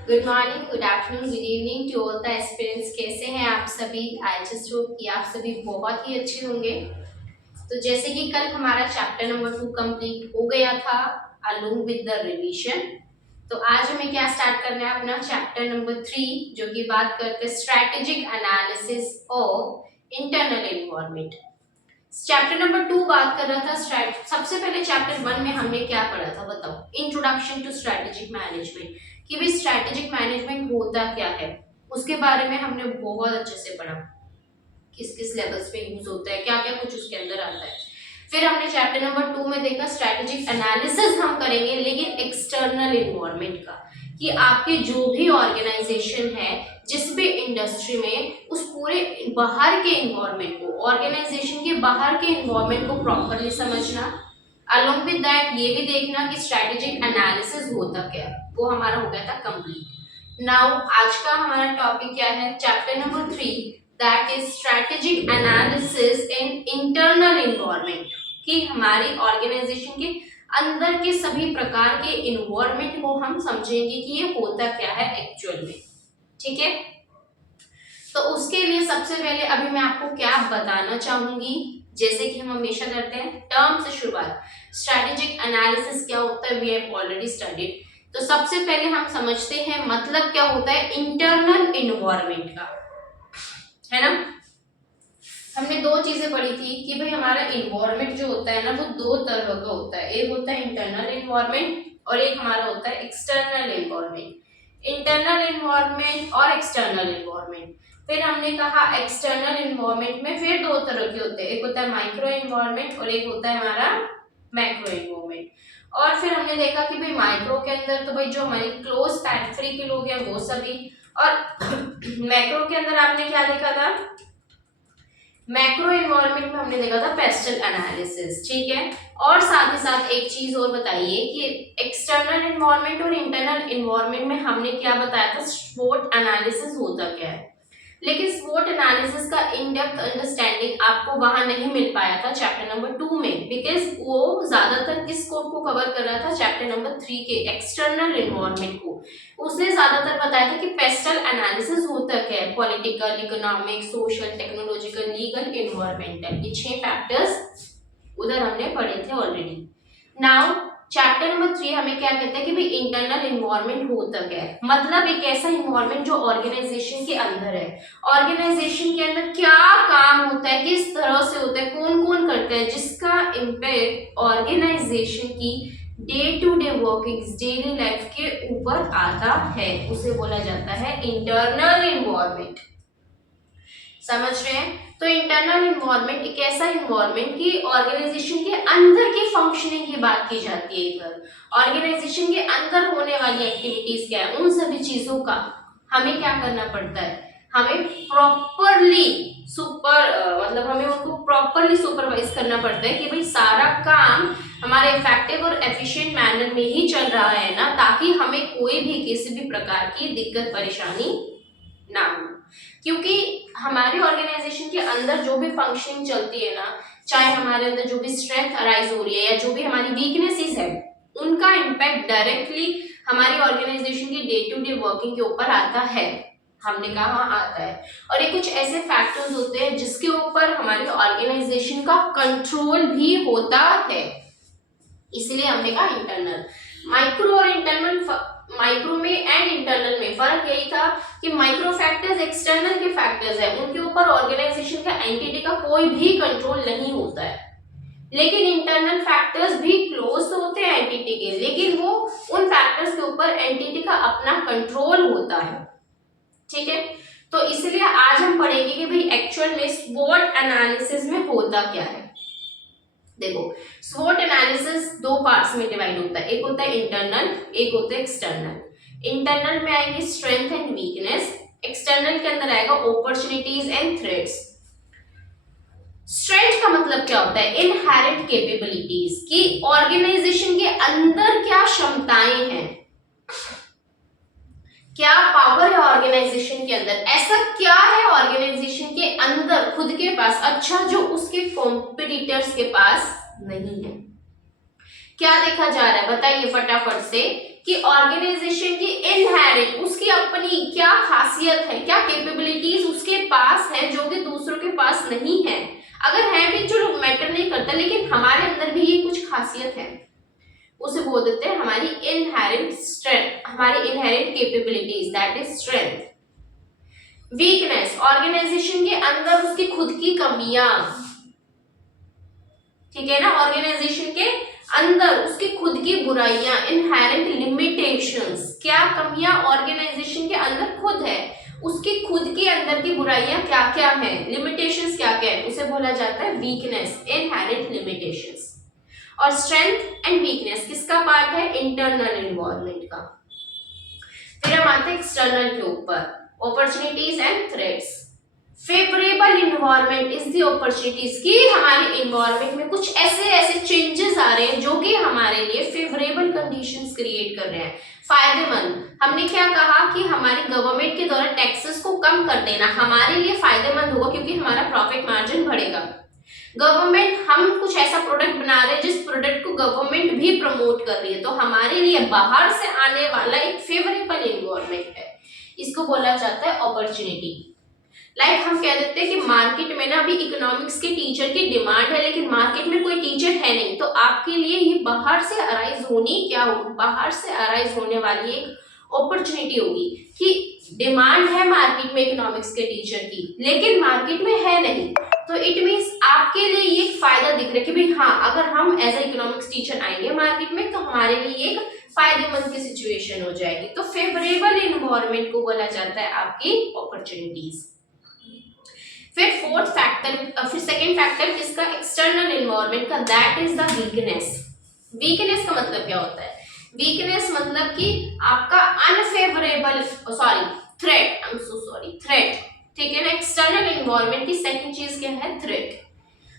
Good morning, good afternoon, good evening to all the aspirants. कैसे हैं आप सभी? आई जस्ट होप कि आप सभी बहुत ही अच्छे होंगे। तो जैसे कि कल हमारा चैप्टर नंबर 2 कंप्लीट हो गया था अलोंग विद द रिवीजन, तो आज हमें क्या स्टार्ट करना है? अपना चैप्टर नंबर 3 जो कि बात करते हैं strategic analysis of internal environment. Chapter number 2 बात कर रहा था सबसे पहले चैप्टर 1 में हमने क्या पढ़ा था बताओ? इंट्रोडक्शन टू स्ट्रेटेजिक मैनेजमेंट, कि भी स्ट्रेटेजिक मैनेजमेंट होता क्या है उसके बारे में हमने बहुत अच्छे से पढ़ा, किस किस लेवल्स पे यूज होता है, क्या क्या कुछ उसके अंदर आता है। फिर हमने चैप्टर नंबर 2 में देखा स्ट्रेटेजिक एनालिसिस हम करेंगे लेकिन एक्सटर्नल एनवायरनमेंट का, कि आपके जो भी ऑर्गेनाइजेशन है, जिस भी इंडस्ट्री में, उस पूरे बाहर के एनवायरनमेंट को, ऑर्गेनाइजेशन के बाहर के एनवायरनमेंट को प्रॉपरली समझना। अलोंग विद दैट ये भी देखना कि स्ट्रेटेजिक एनालिसिस होता क्या है। वो हमारा हो गया था कंप्लीट। नाउ आज का हमारा टॉपिक क्या है? Chapter number 3, that is strategic analysis in internal environment, कि हमारी ऑर्गेनाइजेशन के अंदर के सभी प्रकार के इन्वायरमेंट को हम समझेंगे कि ये होता क्या है एक्चुअल में। ठीक है, तो उसके लिए सबसे पहले अभी मैं आपको क्या बताना चाहूंगी, जैसे कि हम हमेशा करते हैं टर्म से शुरुआत। स्ट्रेटेजिक एनालिसिस क्या होता है, वी हैव ऑलरेडी स्टडीड। तो सबसे पहले हम समझते हैं मतलब क्या होता है इंटरनल एनवायरनमेंट का, है ना। हमने दो चीजें पढ़ी थी कि भाई हमारा इन्वायरमेंट जो होता है ना वो दो तरह का होता है, एक होता है इंटरनल इन्वायरमेंट और एक हमारा होता है एक्सटर्नल इन्वायरमेंट। इंटरनल इन्वायरमेंट और एक्सटर्नल इन्वायरमेंट। फिर हमने कहा एक्सटर्नल इन्वायरमेंट में फिर दो तरह के होते हैं, एक होता है माइक्रो इन्वायरमेंट और एक होता है हमारा मैक्रो इन्वायरमेंट। और फिर हमने देखा कि भाई माइक्रो के अंदर तो भाई जो हमारे क्लोज पेरिफेरी के लोग हैं वो सभी, और मैक्रो के अंदर आपने क्या देखा था? मैक्रो एनवायरनमेंट में हमने देखा था पेस्टल एनालिसिस। ठीक है, और साथ ही साथ एक चीज और बताइए कि एक्सटर्नल एनवायरनमेंट और इंटरनल एनवायरनमेंट में हमने क्या बताया था? स्वोट एनालिसिस होता क्या है। लेकिन स्वोट एनालिसिस का इन डेप्थ अंडरस्टैंडिंग आपको वहां नहीं मिल पाया था चैप्टर नंबर 2 में, बिकॉज वो ज्यादातर किस स्कोप को कवर कर रहा था? चैप्टर नंबर 3 के एक्सटर्नल एनवायरनमेंट को। उसने ज्यादातर बताया था कि पेस्टल एनालिसिस होता क्या है, political, economic, social, technological, legal, environmental, ये 6 फैक्टर्स उधर हमने पढ़े थे ऑलरेडी। नाउ चैप्टर नंबर 3 हमें क्या कहता है कि भाई इंटरनल इन्वायरमेंट होता क्या है, मतलब एक ऐसा इन्वायरमेंट जो ऑर्गेनाइजेशन के अंदर है। ऑर्गेनाइजेशन के अंदर क्या काम होता है, किस तरह से होता है, कौन कौन करता है, जिसका इम्पैक्ट ऑर्गेनाइजेशन की day to day workings, daily life के ऊपर आता है, उसे बोला जाता है इंटरनल इन्वायरमेंट। समझ रहे हैं? तो इंटरनल इन्वायरमेंट एक ऐसा इन्वायरमेंट की ऑर्गेनाइजेशन के अंदर की फंक्शनिंग की बात की जाती है। इधर ऑर्गेनाइजेशन के अंदर होने वाली एक्टिविटीज क्या है, उन सभी चीजों का हमें क्या करना पड़ता है? हमें प्रॉपरली मतलब हमें उनको प्रॉपरली सुपरवाइज करना पड़ता है कि भाई सारा काम हमारे इफेक्टिव और एफिशिएंट मैनर में ही चल रहा है ना, ताकि हमें कोई भी किसी भी प्रकार की दिक्कत परेशानी ना हो। क्योंकि हमारे ऑर्गेनाइजेशन के अंदर जो भी फंक्शनिंग चलती है ना, चाहे हमारे अंदर जो भी स्ट्रेंथ अराइज हो रही है या जो भी हमारी वीकनेसेस है, उनका इम्पैक्ट डायरेक्टली हमारी ऑर्गेनाइजेशन की डे टू डे वर्किंग के ऊपर आता है। हमने कहा आता है, और ये कुछ ऐसे फैक्टर्स होते हैं जिसके ऊपर हमारी ऑर्गेनाइजेशन का कंट्रोल भी होता है, इसलिए हमने कहा इंटरनल। माइक्रो और इंटरनल, माइक्रो में एंड इंटरनल में फर्क यही था कि माइक्रो फैक्टर्स एक्सटर्नल के फैक्टर्स है, उनके ऊपर ऑर्गेनाइजेशन का एंटिटी का कोई भी कंट्रोल नहीं होता है। लेकिन इंटरनल फैक्टर्स भी क्लोज होते हैं एंटिटी के, लेकिन वो उन फैक्टर्स के ऊपर एंटिटी का अपना कंट्रोल होता है। ठीक है, तो इसलिए आज हम पढ़ेंगे कि भाई एक्चुअल में स्वॉट एनालिसिस में होता क्या है। देखो, स्वॉट एनालिसिस दो पार्ट्स में डिवाइड होता है, एक होता है इंटरनल, एक होता है एक्सटर्नल। इंटरनल में आएंगे स्ट्रेंथ एंड वीकनेस, एक्सटर्नल के अंदर आएगा अपॉर्चुनिटीज एंड थ्रेट्स। स्ट्रेंथ का मतलब क्या होता है? इनहेरेंट कैपेबिलिटीज, कि ऑर्गेनाइजेशन के अंदर क्या क्षमताएं हैं, क्या पावर है ऑर्गेनाइजेशन के अंदर, ऐसा क्या है ऑर्गेनाइजेशन के अंदर खुद के पास अच्छा जो उसके कॉम्पिटिटर्स के पास नहीं है। क्या देखा जा रहा है बताइए फटाफट से, कि ऑर्गेनाइजेशन की इनहेरेंट, उसके अपनी क्या खासियत है, क्या कैपेबिलिटीज उसके पास है जो कि दूसरों के पास नहीं है। अगर है भी चलो मैटर नहीं करता, लेकिन हमारे अंदर भी ये कुछ खासियत है, उसे बोल देते हैं हमारी इनहेरेंट स्ट्रेंथ, हमारी inherent capabilities, that is strength. Weakness, organization के अंदर उसकी खुद की कमियां, ठीक है ना, ऑर्गेनाइजेशन के अंदर उसकी खुद की बुराइयां, इनहेरेंट लिमिटेशंस, क्या कमियां ऑर्गेनाइजेशन के अंदर खुद है, उसकी खुद के अंदर की बुराइयां क्या क्या है, लिमिटेशंस क्या क्या है, उसे बोला जाता है वीकनेस, इनहेरेंट लिमिटेशंस। और स्ट्रेंथ एंड वीकनेस किसका पार्ट है, इंटरनल इन्वायरमेंट का। फिर हम आते हैं एक्सटर्नल के ऊपर, opportunities and threats. Favourable environment is the opportunities, कि हमारे इन्वायरमेंट में कुछ ऐसे चेंजेस आ रहे हैं जो कि हमारे लिए फेवरेबल कंडीशंस क्रिएट कर रहे हैं, फायदेमंद। हमने क्या कहा कि हमारी गवर्नमेंट के द्वारा टैक्सेस को कम कर देना हमारे लिए फायदेमंद होगा, क्योंकि हमारा प्रॉफिट मार्जिन बढ़ेगा। गवर्नमेंट, हम कुछ ऐसा प्रोडक्ट बना रहे हैं जिस प्रोडक्ट को गवर्नमेंट भी प्रमोट कर रही है, तो हमारे लिए बाहर से आने वाला एक फेवरेबल इन्वायरमेंट है, इसको बोला जाता है अपॉर्चुनिटी। लाइक हम कह देते हैं कि मार्केट में ना अभी इकोनॉमिक्स के टीचर की डिमांड है, लेकिन मार्केट में कोई टीचर है नहीं, तो आपके लिए ये बाहर से अराइज होनी क्या होगी, बाहर से अराइज होने वाली एक अपॉर्चुनिटी होगी कि डिमांड है मार्केट में इकोनॉमिक्स के टीचर की, लेकिन मार्केट में है नहीं, तो इट मीन्स आपके लिए ये फायदा दिख रहा है कि भाई हाँ, अगर हम एज ए इकोनॉमिक्स टीचर आएंगे मार्केट में तो हमारे लिए एक फायदेमंद की सिचुएशन हो जाएगी। तो फेवरेबल इन्वायरमेंट को बोला जाता है आपकी अपॉर्चुनिटीज। फिर फोर्थ फैक्टर, फिर सेकंड फैक्टर किसका, एक्सटर्नल इन्वायरमेंट का, that is the weakness. Weakness का मतलब क्या होता है, वीकनेस मतलब कि आपका unfavourable, sorry threat, I am so sorry, threat, ठीक है ना। एक्सटर्नल इन्वायरमेंट की सेकंड चीज क्या है, थ्रेट।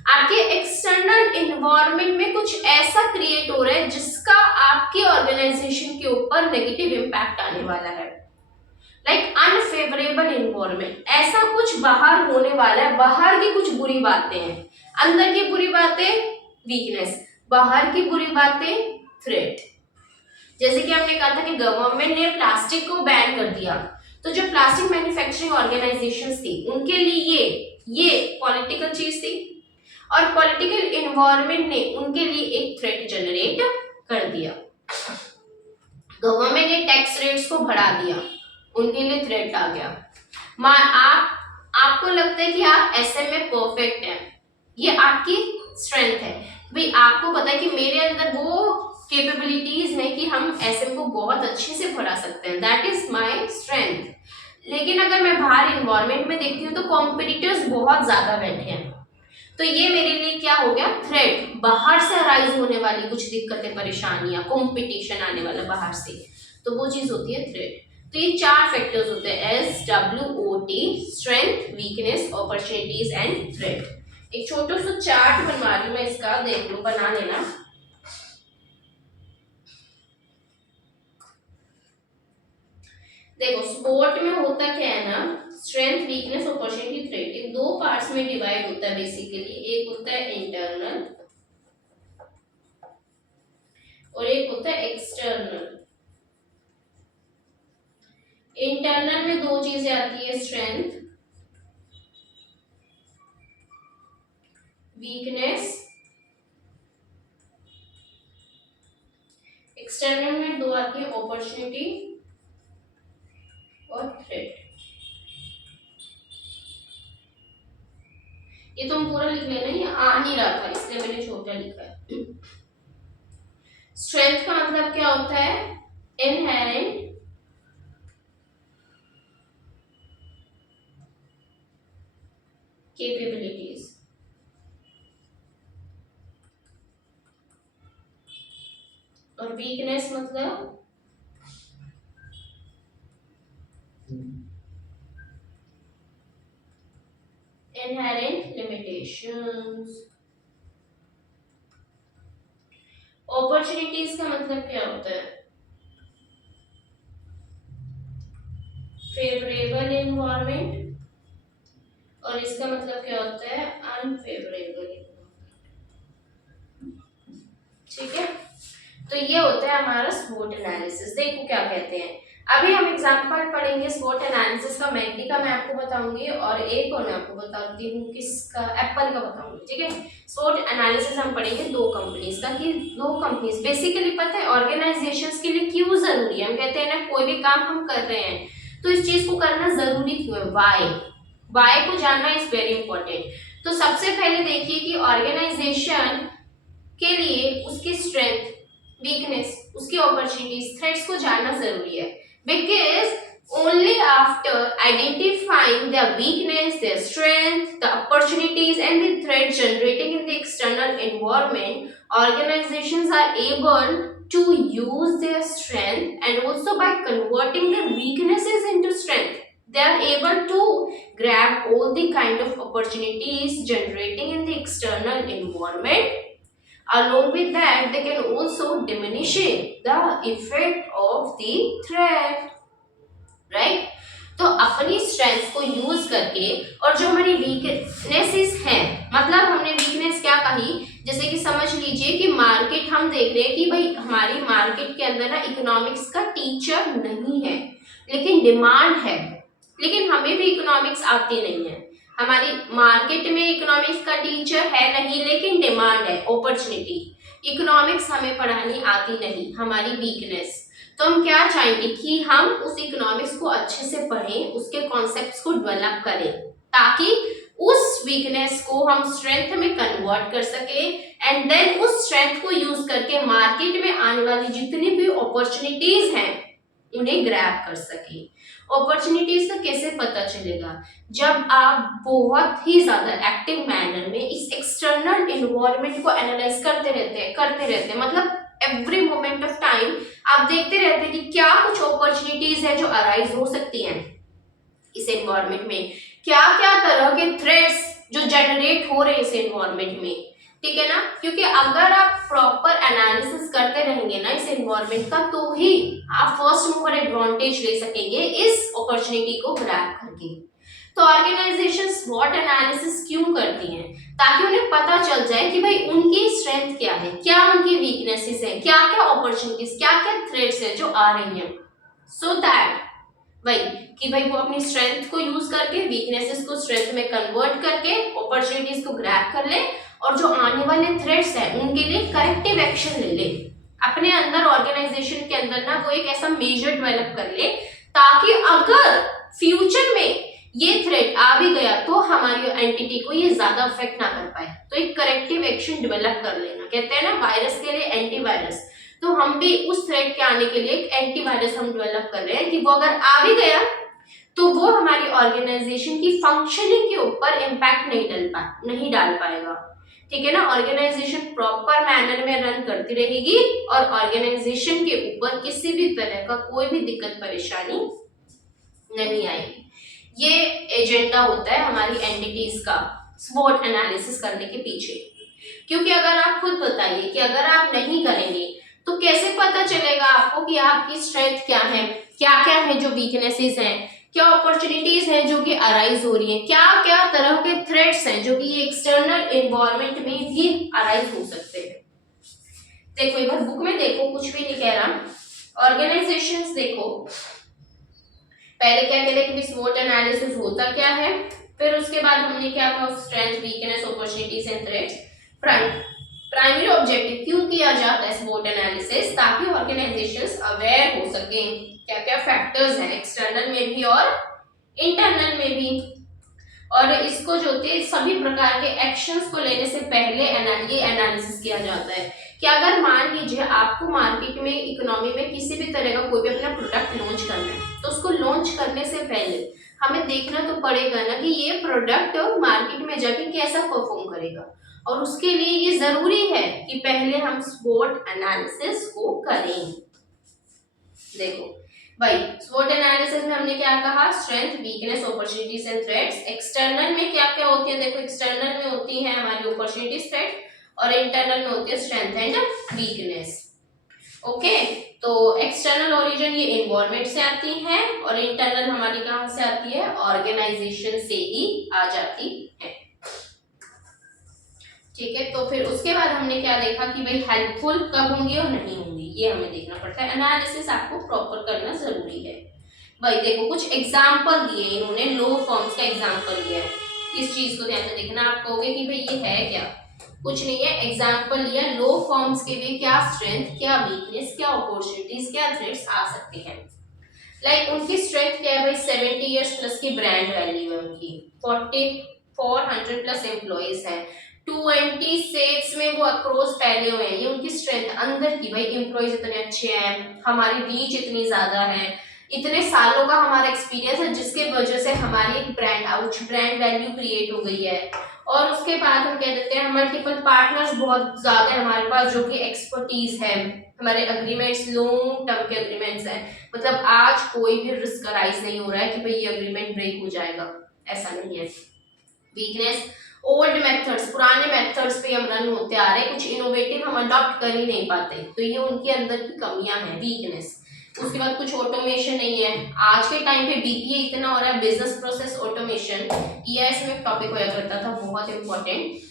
आपके एक्सटर्नल इन्वायरमेंट में कुछ ऐसा क्रिएट हो रहा है जिसका आपके ऑर्गेनाइजेशन के ऊपर नेगेटिव इंपैक्ट आने वाला है, लाइक अनफेवरेबल इन्वायरमेंट, ऐसा कुछ बाहर होने वाला है, बाहर की कुछ बुरी बातें हैं, अंदर की बुरी बातें वीकनेस, बाहर की बुरी बातें थ्रेट। जैसे कि हमने कहा था कि गवर्नमेंट ने प्लास्टिक को बैन कर दिया, तो जो प्लास्टिक मैन्युफैक्चरिंग ऑर्गेनाइजेशंस थी उनके लिए ये पॉलिटिकल चीज थी, और पॉलिटिकल इन्वायरमेंट ने उनके लिए एक थ्रेट जनरेट कर दिया। गवर्नमेंट ने टैक्स रेट्स को बढ़ा दिया, उनके लिए थ्रेट आ गया। आपको लगता है कि आप एसएम में परफेक्ट हैं, ये आपकी स्ट्रेंथ है, भाई आपको पता है कि मेरे अंदर वो कैपेबिलिटीज है कि हम एसएम को बहुत अच्छे से पढ़ा सकते हैं, दैट इज माय स्ट्रेंथ। लेकिन अगर मैं बाहर इन्वायरमेंट में देखती हूँ तो कॉम्पिटिटर्स बहुत ज्यादा बैठे हैं, तो ये मेरे लिए क्या हो गया, थ्रेट, बाहर से अराइज होने वाली कुछ दिक्कतें, परेशानियां, कंपटीशन आने वाला बाहर से, तो वो चीज होती है थ्रेट। तो ये चार फैक्टर्स होते हैं, SWOT, strength, weakness, opportunities and threat. एक छोटा सा चार्ट बनवा रही हूं मैं इसका, देख लो, बना लेना। देखो स्पोर्ट में होता क्या है ना, स्ट्रेंथ, वीकनेस, अपॉर्चुनिटी, थ्रेट, ये दो पार्ट्स में डिवाइड होता है बेसिकली। एक होता है इंटरनल और एक होता है एक्सटर्नल। इंटरनल में दो चीजें आती है, स्ट्रेंथ, वीकनेस। एक्सटर्नल में दो आती है, अपॉर्चुनिटी और थ्रेट। ये तुम पूरा लिख लेना, ये आ नहीं रहा था इसलिए मैंने छोटा लिखा है। स्ट्रेंथ का मतलब क्या होता है, इनहेरेंट कैपेबिलिटीज, और वीकनेस मतलब इनहेरेंट लिमिटेशंस। अपॉर्चुनिटीज का मतलब क्या होता है, फेवरेबल इन्वायरमेंट, और इसका मतलब क्या होता है, अनफेवरेबल इन्वायरमेंट। ठीक है, तो ये होता है हमारा SWOT एनालिसिस। देखो क्या कहते हैं, अभी हम एग्जांपल पढ़ेंगे स्वॉट एनालिसिस का, मैकडी का मैं आपको बताऊंगी और एक और मैं आपको बताती हूँ किसका, एप्पल का बताऊंगी, ठीक है। स्वॉट एनालिसिस हम पढ़ेंगे दो कंपनीज का, कि दो कंपनीज बेसिकली पता है ऑर्गेनाइजेशंस के लिए क्यों जरूरी है। हम कहते हैं ना कोई भी काम हम कर रहे हैं तो इस चीज को करना जरूरी क्यों है, वाई को जानना इज वेरी इंपॉर्टेंट। तो सबसे पहले देखिए कि ऑर्गेनाइजेशन के लिए उसकी स्ट्रेंथ, वीकनेस, उसकी अपॉर्चुनिटीज, थ्रेट्स को जानना जरूरी है। Because only after identifying their weakness, their strength, the opportunities and the threats generating in the external environment, organizations are able to use their strength, and also by converting their weaknesses into strength, they are able to grab all the kind of opportunities generating in the external environment. Along with that, they can also diminish the effect of the threat, right? तो अपनी strength को use करके, और जो हमारी weaknesses हैं, मतलब हमने वीकनेस क्या कही, जैसे कि समझ लीजिए कि मार्केट हम देख रहे हैं कि भाई हमारी मार्केट के अंदर ना इकोनॉमिक्स का टीचर नहीं है, लेकिन डिमांड है, लेकिन हमें भी इकोनॉमिक्स आती नहीं है। हमारी मार्केट में इकोनॉमिक्स का टीचर है नहीं, लेकिन डिमांड है, अपॉर्चुनिटी। इकोनॉमिक्स हमें पढ़ानी आती नहीं, हमारी वीकनेस। तो हम क्या चाहेंगे कि हम उस इकोनॉमिक्स को अच्छे से पढ़ें, उसके कॉन्सेप्ट्स को डेवलप करें, ताकि उस वीकनेस को हम स्ट्रेंथ में कन्वर्ट कर सके, एंड देन उस स्ट्रेंथ को यूज करके मार्केट में आने वाली जितनी भी अपॉर्चुनिटीज हैं उन्हें ग्रैब कर सके। अपॉर्चुनिटीज का कैसे पता चलेगा, जब आप बहुत ही ज्यादा एक्टिव मैनर में इस एक्सटर्नल एनवायरनमेंट को एनालाइज करते रहते हैं, मतलब एवरी मोमेंट ऑफ टाइम आप देखते रहते हैं कि क्या कुछ अपॉर्चुनिटीज है जो अराइज हो सकती हैं इस एनवायरनमेंट में, क्या क्या तरह के थ्रेट्स जो जनरेट हो रहे हैं इस एनवायरनमेंट में, ठीक है ना। क्योंकि अगर आप प्रॉपर एनालिसिस करते रहेंगे ना इस एनवायरनमेंट का, तो ही आप फर्स्ट मूवर एडवांटेज ले सकेंगे इस अपॉर्चुनिटी को ग्रैब करके। तो ऑर्गेनाइजेशन स्वॉट एनालिसिस क्यों करती हैं, ताकि उन्हें पता चल जाए कि भाई उनकी स्ट्रेंथ क्या है, क्या उनकी वीकनेसेस है, क्या क्या अपॉर्चुनिटीज, क्या क्या थ्रेट्स है जो आ रही हैं, सो दैट भाई कि भाई वो अपनी स्ट्रेंथ को यूज करके वीकनेसेस को स्ट्रेंथ में कन्वर्ट करके अपॉर्चुनिटीज को ग्रैब कर ले, और जो आने वाले थ्रेट्स हैं उनके लिए करेक्टिव एक्शन ले ले अपने अंदर। ऑर्गेनाइजेशन के अंदर ना वो एक ऐसा मेजर डेवलप कर ले, ताकि अगर फ्यूचर में ये थ्रेट आ भी गया तो हमारी एंटिटी को ये ज्यादा अफेक्ट ना कर पाए। तो एक करेक्टिव एक्शन डेवलप कर लेना, कहते हैं ना वायरस के लिए एंटीवायरस, तो हम भी उस थ्रेट के आने के लिए एक एंटीवायरस हम डेवलप कर रहे हैं कि वो अगर आ भी गया तो वो हमारी ऑर्गेनाइजेशन की फंक्शनिंग के ऊपर इम्पैक्ट नहीं डाल पाएगा, ठीक है ना। ऑर्गेनाइजेशन प्रॉपर मैनर में रन करती रहेगी और ऑर्गेनाइजेशन के ऊपर किसी भी तरह का कोई भी दिक्कत परेशानी नहीं आएगी। ये एजेंडा होता है हमारी एंटिटीज का स्वॉट एनालिसिस करने के पीछे। क्योंकि अगर आप खुद बताइए कि अगर आप नहीं करेंगे तो कैसे पता चलेगा आपको कि आपकी स्ट्रेंथ क्या है, क्या क्या है जो वीकनेसेस हैं, क्या अपॉर्चुनिटीज हैं जो कि अराइज हो रही हैं, क्या क्या तरह के थ्रेट्स हैं जो कि ये एक्सटर्नल एनवायरनमेंट में भी अराइज हो सकते हैं। देखो एक बार बुक में देखो, कुछ भी नहीं कह रहा। ऑर्गेनाइजेशंस देखो, पहले क्या कह रहे कि स्वॉट एनालिसिस होता क्या है, फिर उसके बाद हमने क्या कहा strength, weakness, opportunities and threats. Primary objective क्यों किया जाता है स्वॉट एनालिसिस, ताकि ऑर्गेनाइजेशंस अवेयर हो सके क्या क्या फैक्टर्स हैं एक्सटर्नल में भी और इंटरनल में भी, और इसको जो होते सभी प्रकार के एक्शंस को लेने से पहले ये एनालिसिस किया जाता है कि अगर मान लीजिए आपको मार्केट में इकोनॉमी में किसी भी तरह का कोई भी अपना प्रोडक्ट लॉन्च करना है, तो उसको लॉन्च करने से पहले हमें देखना तो पड़ेगा ना कि ये प्रोडक्ट मार्केट में जाके कैसा परफॉर्म करेगा, और उसके लिए ये जरूरी है कि पहले हम स्वॉट एनालिसिस को करें। देखो भाई स्वॉट एनालिसिस में हमने क्या कहा, strength, weakness, opportunities and threats. External में क्या क्या होती है, देखो एक्सटर्नल में होती है हमारी अपॉर्चुनिटीज, थ्रेट, और इंटरनल में होती है स्ट्रेंथ एंड वीकनेस। ओके, तो एक्सटर्नल ओरिजिन ये एनवायरनमेंट से आती है और इंटरनल हमारी कहां से आती है, ऑर्गेनाइजेशन से ही आ जाती है। ठीक है। तो फिर उसके बाद हमने क्या देखा कि भाई हेल्पफुल कब होंगी और नहीं होंगी, ये हमें देखना पड़ता है। एनालिसिस आपको प्रॉपर करना जरूरी है। भाई देखो कुछ एग्जाम्पल दिए इन्होंने, लो फॉर्म्स का एग्जाम्पल दिया है, इस चीज को ध्यान से देखना। आप कहोगे कि भाई ये है क्या, कुछ नहीं है, एग्जाम्पल लिया। लो फॉर्म्स के लिए क्या स्ट्रेंथ, क्या वीकनेस, क्या अपॉर्चुनिटीज, क्या थ्रेट्स आ सकते हैं। लाइक उनकी स्ट्रेंथ क्या है भाई, 70 इयर्स प्लस की ब्रांड वैल्यू है उनकी, 400 प्लस एम्प्लॉइज है, 220 स्टेट्स में वो अक्रॉस फैले हुए हैं, ये उनकी स्ट्रेंथ अंदर की। भाई एम्प्लॉइज इतने अच्छे हैं, हमारी रीच इतनी ज्यादा है, इतने सालों का हमारा एक्सपीरियंस है, जिसके वजह से हमारी एक ब्रांड वैल्यू क्रिएट हो गई है। और उसके बाद हम कह देते हैं मल्टीपल पार्टनर्स बहुत ज्यादा है हमारे पास, जो कि एक्सपर्टीज है, हमारे अग्रीमेंट्स लॉन्ग टर्म के अग्रीमेंट्स हैं, मतलब आज कोई भी रिस्क अराइज नहीं हो रहा है कि भाई ये अग्रीमेंट ब्रेक हो जाएगा, ऐसा नहीं है। वीकनेस, ओल्ड मेथड्स, पुराने मेथड्स पे हम रन होते आ रहे हैं, कुछ इनोवेटिव हम अडॉप्ट कर ही नहीं पाते, तो ये उनके अंदर की कमियां हैं, वीकनेस। उसके बाद कुछ ऑटोमेशन नहीं है, आज के टाइम पे बीपीए इतना हो रहा है, बिजनेस प्रोसेस ऑटोमेशन, ईआईएस में टॉपिक होया करता था बहुत इंपॉर्टेंट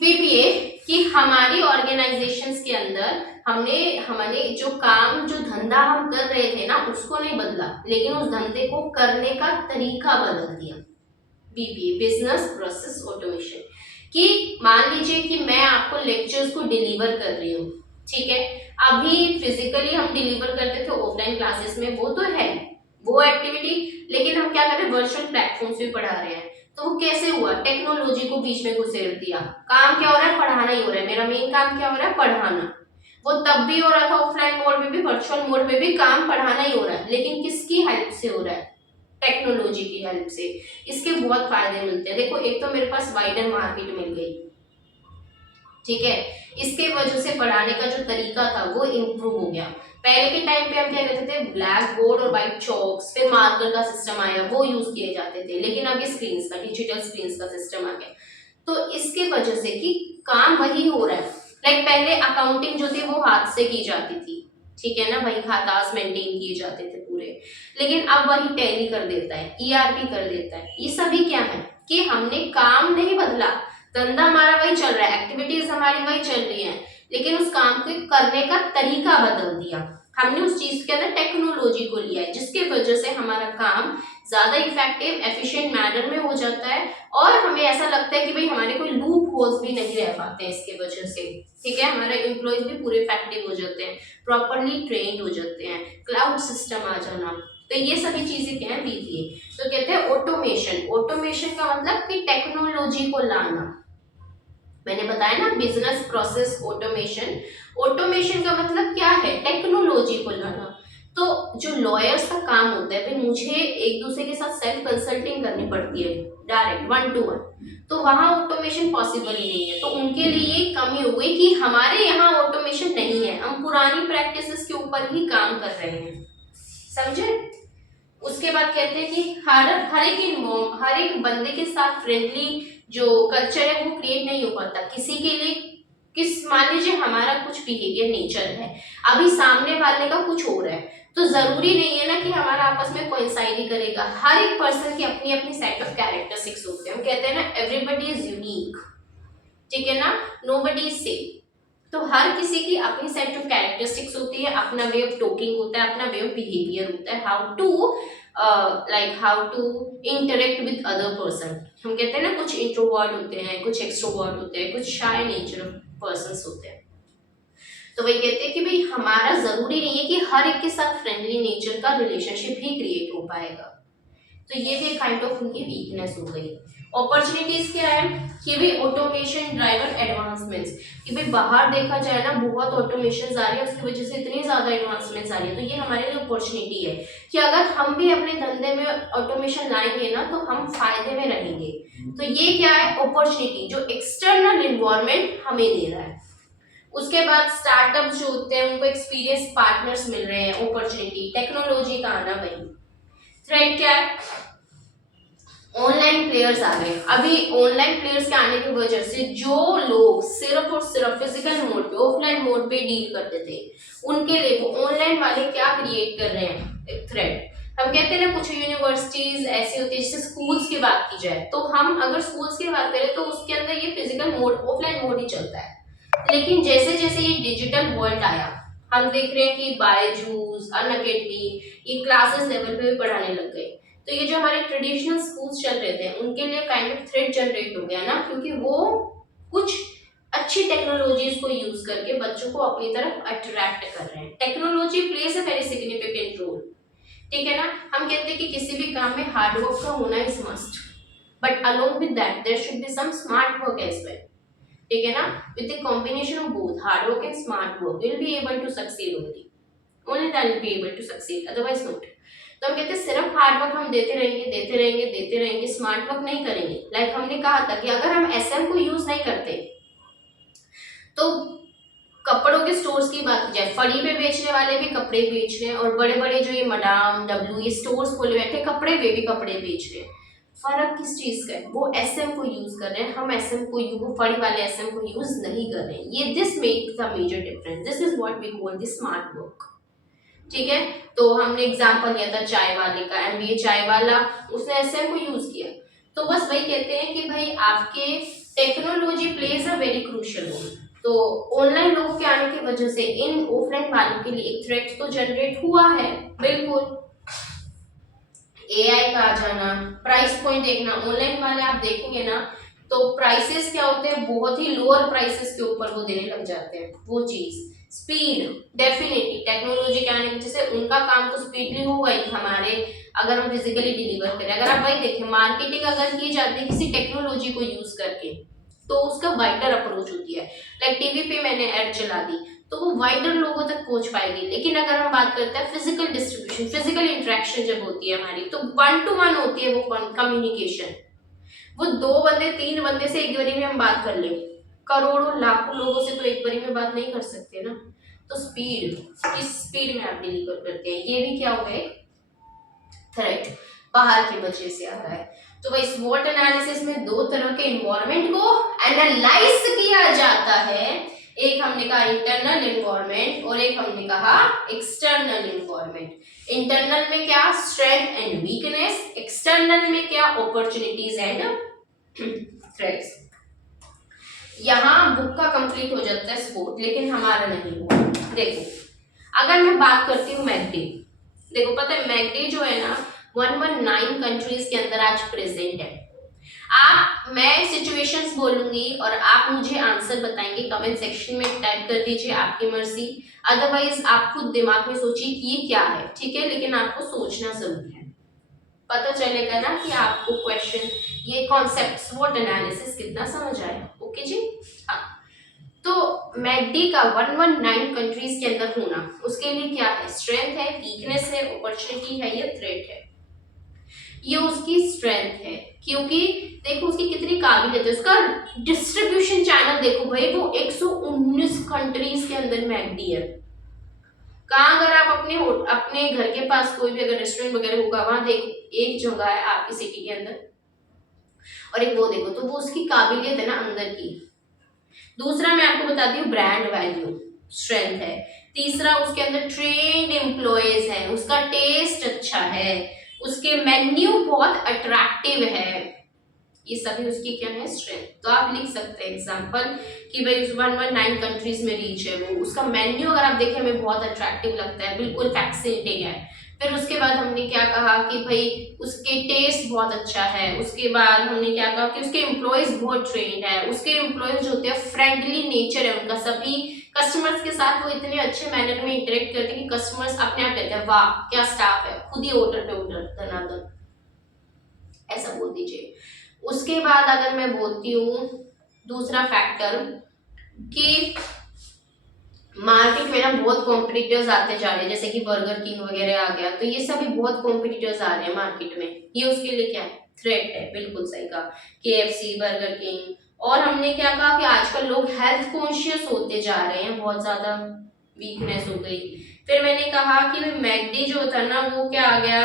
बीपीए, कि हमारी ऑर्गेनाइजेशंस के अंदर हमने जो काम जो धंधा हम कर रहे थे ना उसको नहीं बदला, लेकिन उस धंधे को करने का तरीका बदल दिया। बीपीए, बिजनेस प्रोसेस ऑटोमेशन, कि मान लीजिए कि मैं आपको लेक्चर्स को डिलीवर कर रही हूँ, ठीक है, अभी फिजिकली हम डिलीवर करते थे ऑफलाइन क्लासेस में, वो तो है वो एक्टिविटी, लेकिन हम क्या कर रहे हैं वर्चुअल प्लेटफॉर्म्स पे पढ़ा रहे हैं। तो वो कैसे हुआ, टेक्नोलॉजी को बीच में घुसेड़ दिया। काम क्या हो रहा है, पढ़ाना ही हो रहा है, मेरा मेन काम क्या हो रहा है, पढ़ाना। वो तब भी हो रहा था ऑफलाइन मोड में भी, वर्चुअल मोड में भी काम पढ़ाना ही हो रहा है, लेकिन किसकी हेल्प से हो रहा है, टेक्नोलॉजी की हेल्प से। इसके बहुत फायदे मिलते हैं। देखो एक तो मेरे पास वाइडर मार्केट मिल गई, ठीक है, इसके वजह से पढ़ाने का जो तरीका था वो इम्प्रूव हो गया। पहले के टाइम पे हम क्या करते थे, ब्लैक बोर्ड और व्हाइट चॉक्स, फिर मार्कर का सिस्टम आया, वो यूज किए जाते थे, लेकिन अब ये स्क्रीन का, डिजिटल स्क्रीन का सिस्टम आ गया, तो इसके वजह से कि काम वही हो रहा है। लाइक पहले अकाउंटिंग जो थी वो हाथ से की जाती थी, ठीक है ना, वही खातास मेंटेन किए जाते थे पूरे, लेकिन अब वही टैली कर देता है, ईआरपी कर देता है। ये सभी क्या है कि हमने काम नहीं बदला, धंधा हमारा वही चल रहा है, एक्टिविटीज हमारी वही चल रही है, लेकिन उस काम को करने का तरीका बदल दिया। हमने उस चीज के अंदर टेक्नोलॉजी को लिया है, जिसके वजह से हमारा काम ज्यादा इफेक्टिव एफिशिएंट मैनर में हो जाता है, और हमें ऐसा लगता है कि भाई हमारे कोई लूप होल्स भी नहीं रह पाते हैं इसके वजह से, ठीक है, हमारे एम्प्लॉयज भी पूरे इफेक्टिव हो जाते हैं, प्रॉपरली ट्रेन्ड हो जाते हैं, क्लाउड सिस्टम आ जाना, तो ये सभी चीजें क्या है बीपीए। तो कहते हैं ऑटोमेशन, ऑटोमेशन का मतलब कि टेक्नोलॉजी को लाना। मैंने बताया ना बिजनेस प्रोसेस ऑटोमेशन, ऑटोमेशन का मतलब क्या है, टेक्नोलॉजी को लाना। तो जो लॉयर्स का काम होता है, भाई मुझे एक दूसरे के साथ सेल्फ कंसल्टिंग करनी पड़ती है डायरेक्ट 1 to 1, तो वहां ऑटोमेशन पॉसिबल ही नहीं है। तो उनके लिए ये कमी हो गई कि हमारे यहाँ ऑटोमेशन नहीं है, हम पुरानी प्रैक्टिसेस के ऊपर ही काम कर रहे हैं, समझे। उसके बाद कहते हैं कि हर एक बंदे के साथ फ्रेंडली जो कल्चर है वो क्रिएट नहीं हो पाता किसी के लिए। मान लीजिए हमारा कुछ बिहेवियर नेचर है, अभी सामने वाले का कुछ हो रहा है, तो जरूरी नहीं है ना कि हमारा आपस में कोइंसाइड ही करेगा। हर एक पर्सन की अपनी अपनी सेट ऑफ कैरेक्टरिस्टिक्स होते हैं, हम कहते हैं ना एवरीबडी इज यूनिक, ठीक है ना, नोबडी इज सेम। तो हर किसी की अपनी सेट ऑफ कैरेक्टरिस्टिक्स होती है, अपना वे ऑफ टॉकिंग होता है, अपना वे ऑफ बिहेवियर होता है, how to interact with other person. हम कहते हैं ना कुछ इंट्रोवर्ट होते हैं, कुछ एक्सट्रोवर्ट होते हैं, कुछ शाय नेचर ऑफ पर्सन्स होते हैं। तो वही कहते हैं कि भाई हमारा जरूरी नहीं है कि हर एक के साथ फ्रेंडली नेचर का रिलेशनशिप ही क्रिएट हो पाएगा, तो ये भी काइंड ऑफ उनकी वीकनेस हो गई। अपॉर्चुनिटीज क्या है कि भाई ऑटोमेशन ड्राइवर एडवांसमेंट्स, कि भाई बाहर देखा जाए ना बहुत ऑटोमेशन आ रही है, उसकी वजह से इतनी ज्यादा एडवांसमेंट्स आ रही है, तो ये हमारे लिए अपॉर्चुनिटी है कि अगर हम भी अपने धंधे में ऑटोमेशन लाएंगे ना तो हम फायदे में रहेंगे। तो ये क्या है अपॉर्चुनिटी जो एक्सटर्नल इन्वायरमेंट हमें दे रहा है। उसके बाद स्टार्टअप जो होते हैं उनको एक्सपीरियंस पार्टनर्स मिल रहे हैं, अपॉर्चुनिटी, टेक्नोलॉजी का आना। वही थ्रेट क्या है, ऑनलाइन प्लेयर्स आ गए। अभी ऑनलाइन प्लेयर्स के आने की वजह से जो लोग सिर्फ और सिर्फ फिजिकल मोड पे, ऑफलाइन मोड पे डील करते थे, उनके लिए वो ऑनलाइन वाले क्या क्रिएट कर रहे हैं, एक थ्रेट। हम हम कहते हैं ना कुछ यूनिवर्सिटीज ऐसी होती है, जैसे स्कूल्स की बात की जाए तो हम अगर स्कूल्स की बात करें तो उसके अंदर ये फिजिकल मोड, ऑफलाइन मोड ही चलता है। लेकिन जैसे जैसे ये डिजिटल वर्ल्ड आया, हम देख रहे हैं कि बायजूस, अनअकैडमी ये क्लासेस लेवल पे भी पढ़ाने लग गए। तो ये जो हमारे ट्रेडिशनल स्कूल्स चल रहे थे उनके लिए काइंड ऑफ थ्रेट जनरेट हो गया ना, क्योंकि वो कुछ अच्छी टेक्नोलॉजीज को यूज करके बच्चों को अपनी तरफ अट्रैक्ट कर रहे हैं। Technology plays a very significant role, ठीक है ना। हम कहते हैं कि किसी भी काम में हार्ड वर्क का होना is must, but along with that there should be some smart work as well, ठीक है ना। With the combination of both hard work and smart work will be able to succeed only that will be able to succeed, otherwise not. तो हम कहते हैं सिर्फ hard work हम देते रहेंगे देते रहेंगे देते रहेंगे, स्मार्ट वर्क नहीं करेंगे। लाइक हमने कहा था कि अगर हम एसएम को यूज नहीं करते तो कपड़ों के स्टोर्स की बात की जाए, फड़ी पे बेचने वाले भी कपड़े बेच रहे हैं और बड़े बड़े जो ये मडाम डब्लू ये स्टोर्स खोले बैठे कपड़े वे भी कपड़े बेच रहे हैं। फर्क किस चीज का है? वो एसएम को यूज कर रहे हैं, हम एसएम को वो फड़ी वाले एसएम को यूज नहीं कर रहे हैं। ये this makes a major difference, this is what we call the smart work, ठीक है। तो हमने एग्जांपल लिया था चाय वाले का, एमबीए चाय वाला, उसने एसएम को यूज किया। तो बस वही कहते हैं कि भाई आपके technology plays a very crucial role. तो ऑनलाइन लोगों के आने की वजह से इन ऑफलाइन वालों के लिए एक थ्रेट तो जनरेट हुआ है, बिल्कुल। एआई का आ जाना, प्राइस पॉइंट देखना, ऑनलाइन वाले आप देखेंगे ना तो प्राइसेस क्या होते हैं, बहुत ही लोअर प्राइसेस के ऊपर वो देने लग जाते हैं। वो चीज स्पीड, डेफिनेटली टेक्नोलॉजी के आने की वजह से उनका काम तो स्पीडली होगा ही, हमारे अगर हम फिजिकली डिलीवर करें। अगर आप वही देखें मार्केटिंग अगर की जाती है किसी टेक्नोलॉजी को यूज करके तो उसका वाइडर अप्रोच होती है। लाइक टीवी पे मैंने ऐड चला दी तो वो वाइडर लोगों तक पहुंच पाएगी। लेकिन अगर हम बात करते हैं फिजिकल डिस्ट्रीब्यूशन, फिजिकल इंटरेक्शन जब होती है हमारी, तो 1 to 1 होती है वो कम्युनिकेशन। वो 2 बंदे 3 बंदे से एक बारी में हम बात कर ले, करोड़ों लाखों लोगों से तो एक बारी में बात नहीं कर सकते ना। तो स्पीड, किस स्पीड में आप डिलीवर करते हैं, ये भी क्या हो गए थ्रेट, बाहर की वजह से आ रहा है। तो भाई स्वॉट एनालिसिस में 2 तरह के इन्वायरमेंट को एनालाइज किया जाता है। एक हमने कहा इंटरनल इन्वायरमेंट और एक हमने कहा एक्सटर्नल इन्वायरमेंट। इंटरनल में क्या स्ट्रेंथ एंड वीकनेस, एक्सटर्नल में क्या अपॉर्चुनिटीज एंड थ्रेट्स। यहाँ बुक का कंप्लीट हो जाता है स्पोर्ट, लेकिन हमारा नहीं हुआ। देखो अगर मैं बात करती हूँ मैकडी, देखो पता है मैकडी जो है ना 119 कंट्रीज के अंदर आज प्रेजेंट है। मैं सिचुएशंस बोलूंगी और आप मुझे आंसर बताएंगे, कमेंट सेक्शन में टाइप कर दीजिए, आपकी मर्जी। अदरवाइज आप खुद दिमाग में सोचिए कि ये क्या है, ठीक है, लेकिन आपको सोचना जरूर है, पता चलेगा ना कि आपको क्वेश्चन ये कॉन्सेप्ट स्वॉट एनालिसिस कितना समझ आया। ओके जी, हाँ। तो मैकडी का 119 कंट्रीज के अंदर होना, उसके लिए क्या है, स्ट्रेंथ है, वीकनेस है, अपॉर्चुनिटी है या थ्रेट है। ये उसकी स्ट्रेंथ है, क्योंकि देखो उसकी कितनी काबिलियत है, उसका डिस्ट्रीब्यूशन चैनल देखो भाई, वो 119 कंट्रीज के अंदर मैकडी है। कहाँ अगर आप अपने घर के पास कोई भी अगर रेस्टोरेंट वगैरह होगा, वहां देखो एक जगह है आपकी सिटी के अंदर और एक वो देखो, तो वो उसकी काबिलियत है ना अंदर की। दूसरा मैं आपको बताती हूँ ब्रांड वैल्यू, स्ट्रेंथ है। तीसरा उसके अंदर ट्रेन्ड एम्प्लॉयज है, उसका टेस्ट अच्छा है, उसके मेन्यू बहुत अट्रैक्टिव है, ये सभी उसकी क्या है, स्ट्रेंथ। तो आप लिख सकते हैं एग्जांपल कि भाई 119 कंट्रीज में रीच है वो, उसका मेन्यू अगर आप देखें हमें बहुत अट्रैक्टिव लगता है, बिल्कुल फैसिनेटिंग है। फिर उसके बाद हमने क्या कहा कि भाई उसके टेस्ट बहुत अच्छा है। उसके बाद हमने क्या कहा कि उसके एम्प्लॉयज बहुत ट्रेन्ड है, उसके एम्प्लॉयज होते हैं फ्रेंडली नेचर है उनका, सभी कस्टमर्स के साथ वो इतने अच्छे मैनर में इंटरेक्ट करते हैं कि कस्टमर्स अपने आप कहते हैं वाह क्या स्टाफ है, खुद ही ऑर्डर पे ऑर्डर धनाधन, ऐसा बोल दीजिए। उसके बाद अगर मैं बोलती हूँ दूसरा फैक्टर कि मार्केट में ना बहुत कॉम्पिटिटर्स आते जा रहे हैं, जैसे कि बर्गर किंग वगैरह आ गया, तो ये सभी बहुत कॉम्पिटिटर्स आ रहे हैं मार्केट में, ये उसके लिए क्या है, थ्रेट है। बिल्कुल सही कहा, केएफसी, बर्गर किंग। और हमने क्या कहा कि आजकल लोग हेल्थ कॉन्शियस होते जा रहे हैं, बहुत ज्यादा वीकनेस हो गई। फिर मैंने कहा कि मैकडी जो था ना वो क्या आ गया,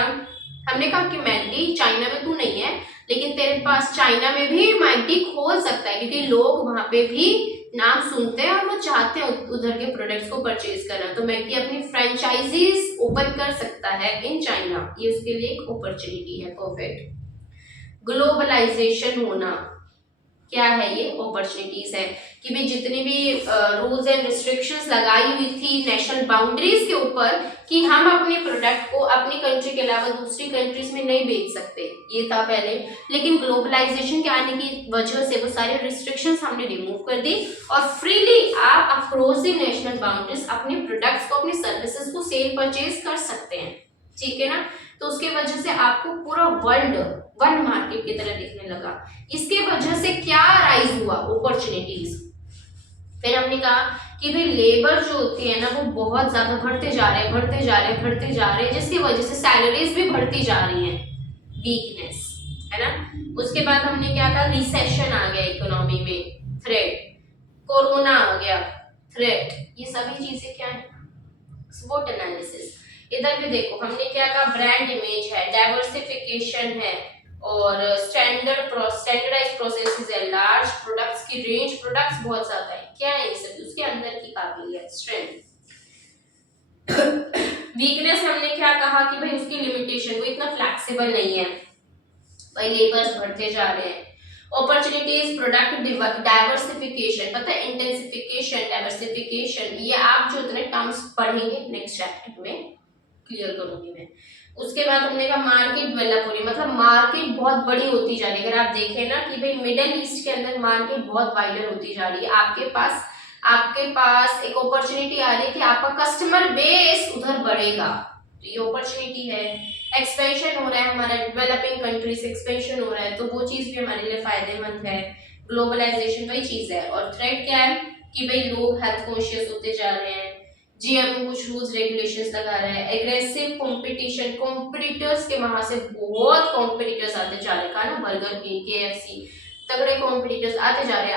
हमने कहा कि मैकडी चाइना में तू नहीं है, लेकिन तेरे पास चाइना में भी मैकडी खोल सकता है, क्योंकि लोग वहां पे भी नाम सुनते हैं और वो चाहते हैं उधर के प्रोडक्ट्स को परचेज करना। तो मैकडी अपनी फ्रेंचाइजीज ओपन कर सकता है इन चाइना, ये उसके लिए एक अपॉर्चुनिटी है। परफेक्ट। ग्लोबलाइजेशन होना क्या है, ये अपॉर्चुनिटीज है कि भाई जितनी भी रूल्स एंड रिस्ट्रिक्शंस लगाई हुई थी नेशनल बाउंड्रीज के ऊपर कि हम अपने प्रोडक्ट को अपनी कंट्री के अलावा दूसरी कंट्रीज में नहीं बेच सकते, ये था पहले। लेकिन ग्लोबलाइजेशन के आने की वजह से वो सारे रिस्ट्रिक्शंस हमने रिमूव कर दी और फ्रीली आप अक्रॉस द नेशनल बाउंड्रीज अपने प्रोडक्ट्स को, अपनी सर्विसेज को सेल परचेज कर सकते हैं, ठीक है ना। तो उसके वजह से आपको पूरा वर्ल्ड वन मार्केट की तरह दिखने लगा। इसके वजह से क्या राइज हुआ, अपॉर्चुनिटीज। फिर हमने कहा कि भाई लेबर जो होती है ना वो बहुत ज्यादा बढ़ते जा रहे हैं, जिसकी वजह से सैलरीज भी बढ़ती जा रही हैं, वीकनेस है ना। उसके बाद हमने क्या कहा, रिसेशन आ गया इकोनॉमी में, थ्रेट, कोरोना आ गया, थ्रेट, ये सभी चीजें क्या है, स्वॉट एनालिसिस। इधर भी देखो हमने क्या कहा, ब्रांड इमेज है, डाइवर्सिफिकेशन है और स्टैंडर्डाइज्ड प्रोसेसेस है, लार्ज प्रोडक्ट्स की रेंज, प्रोडक्ट्स बहुत ज्यादा है, क्या है ये सब, उसके अंदर की काबिलियत, स्ट्रेंथ। वीकनेस हमने क्या कहा कि भाई उसकी लिमिटेशन, वो इतना फ्लेक्सिबल नहीं है, भाई लेबर्स बढ़ते जा रहे हैं। अपॉर्चुनिटीज, प्रोडक्ट डाइवर्सिफिकेशन, पता है इंटेंसिफिकेशन, डाइवर्सिफिकेशन, ये आप जो इतने टर्म्स पढ़ेंगे नेक्स्ट चैप्टर में क्लियर करूंगी मैं। उसके बाद हमने कहा मार्केट डेवलप हो रही, मतलब मार्केट बहुत बड़ी होती जा रही है। अगर आप देखें ना कि भाई मिडिल ईस्ट के अंदर मार्केट बहुत वाइडर होती जा रही है, आपके पास एक अपॉर्चुनिटी आ रही है कि आपका कस्टमर बेस उधर बढ़ेगा, तो ये अपॉर्चुनिटी है। एक्सपेंशन हो रहा है, हमारा डेवलपिंग कंट्रीज एक्सपेंशन हो रहा है, तो वो चीज भी हमारे लिए फायदेमंद है। ग्लोबलाइजेशन वही चीज है। और थ्रेट क्या है कि भाई लोग हेल्थ कॉन्शियस होते जा रहे हैं, जीएमओ कुछ रूल्स रेगुलेशंस लगा रहा है, एग्रेसिव कंपटीशन, कॉम्पिटिटर्स के वहां से बहुत कॉम्पिटिटर्स आते जा रहे हैं, कहा ना बर्गर किंग, केएफसी, तगड़े कॉम्पिटिटर्स आते जा रहे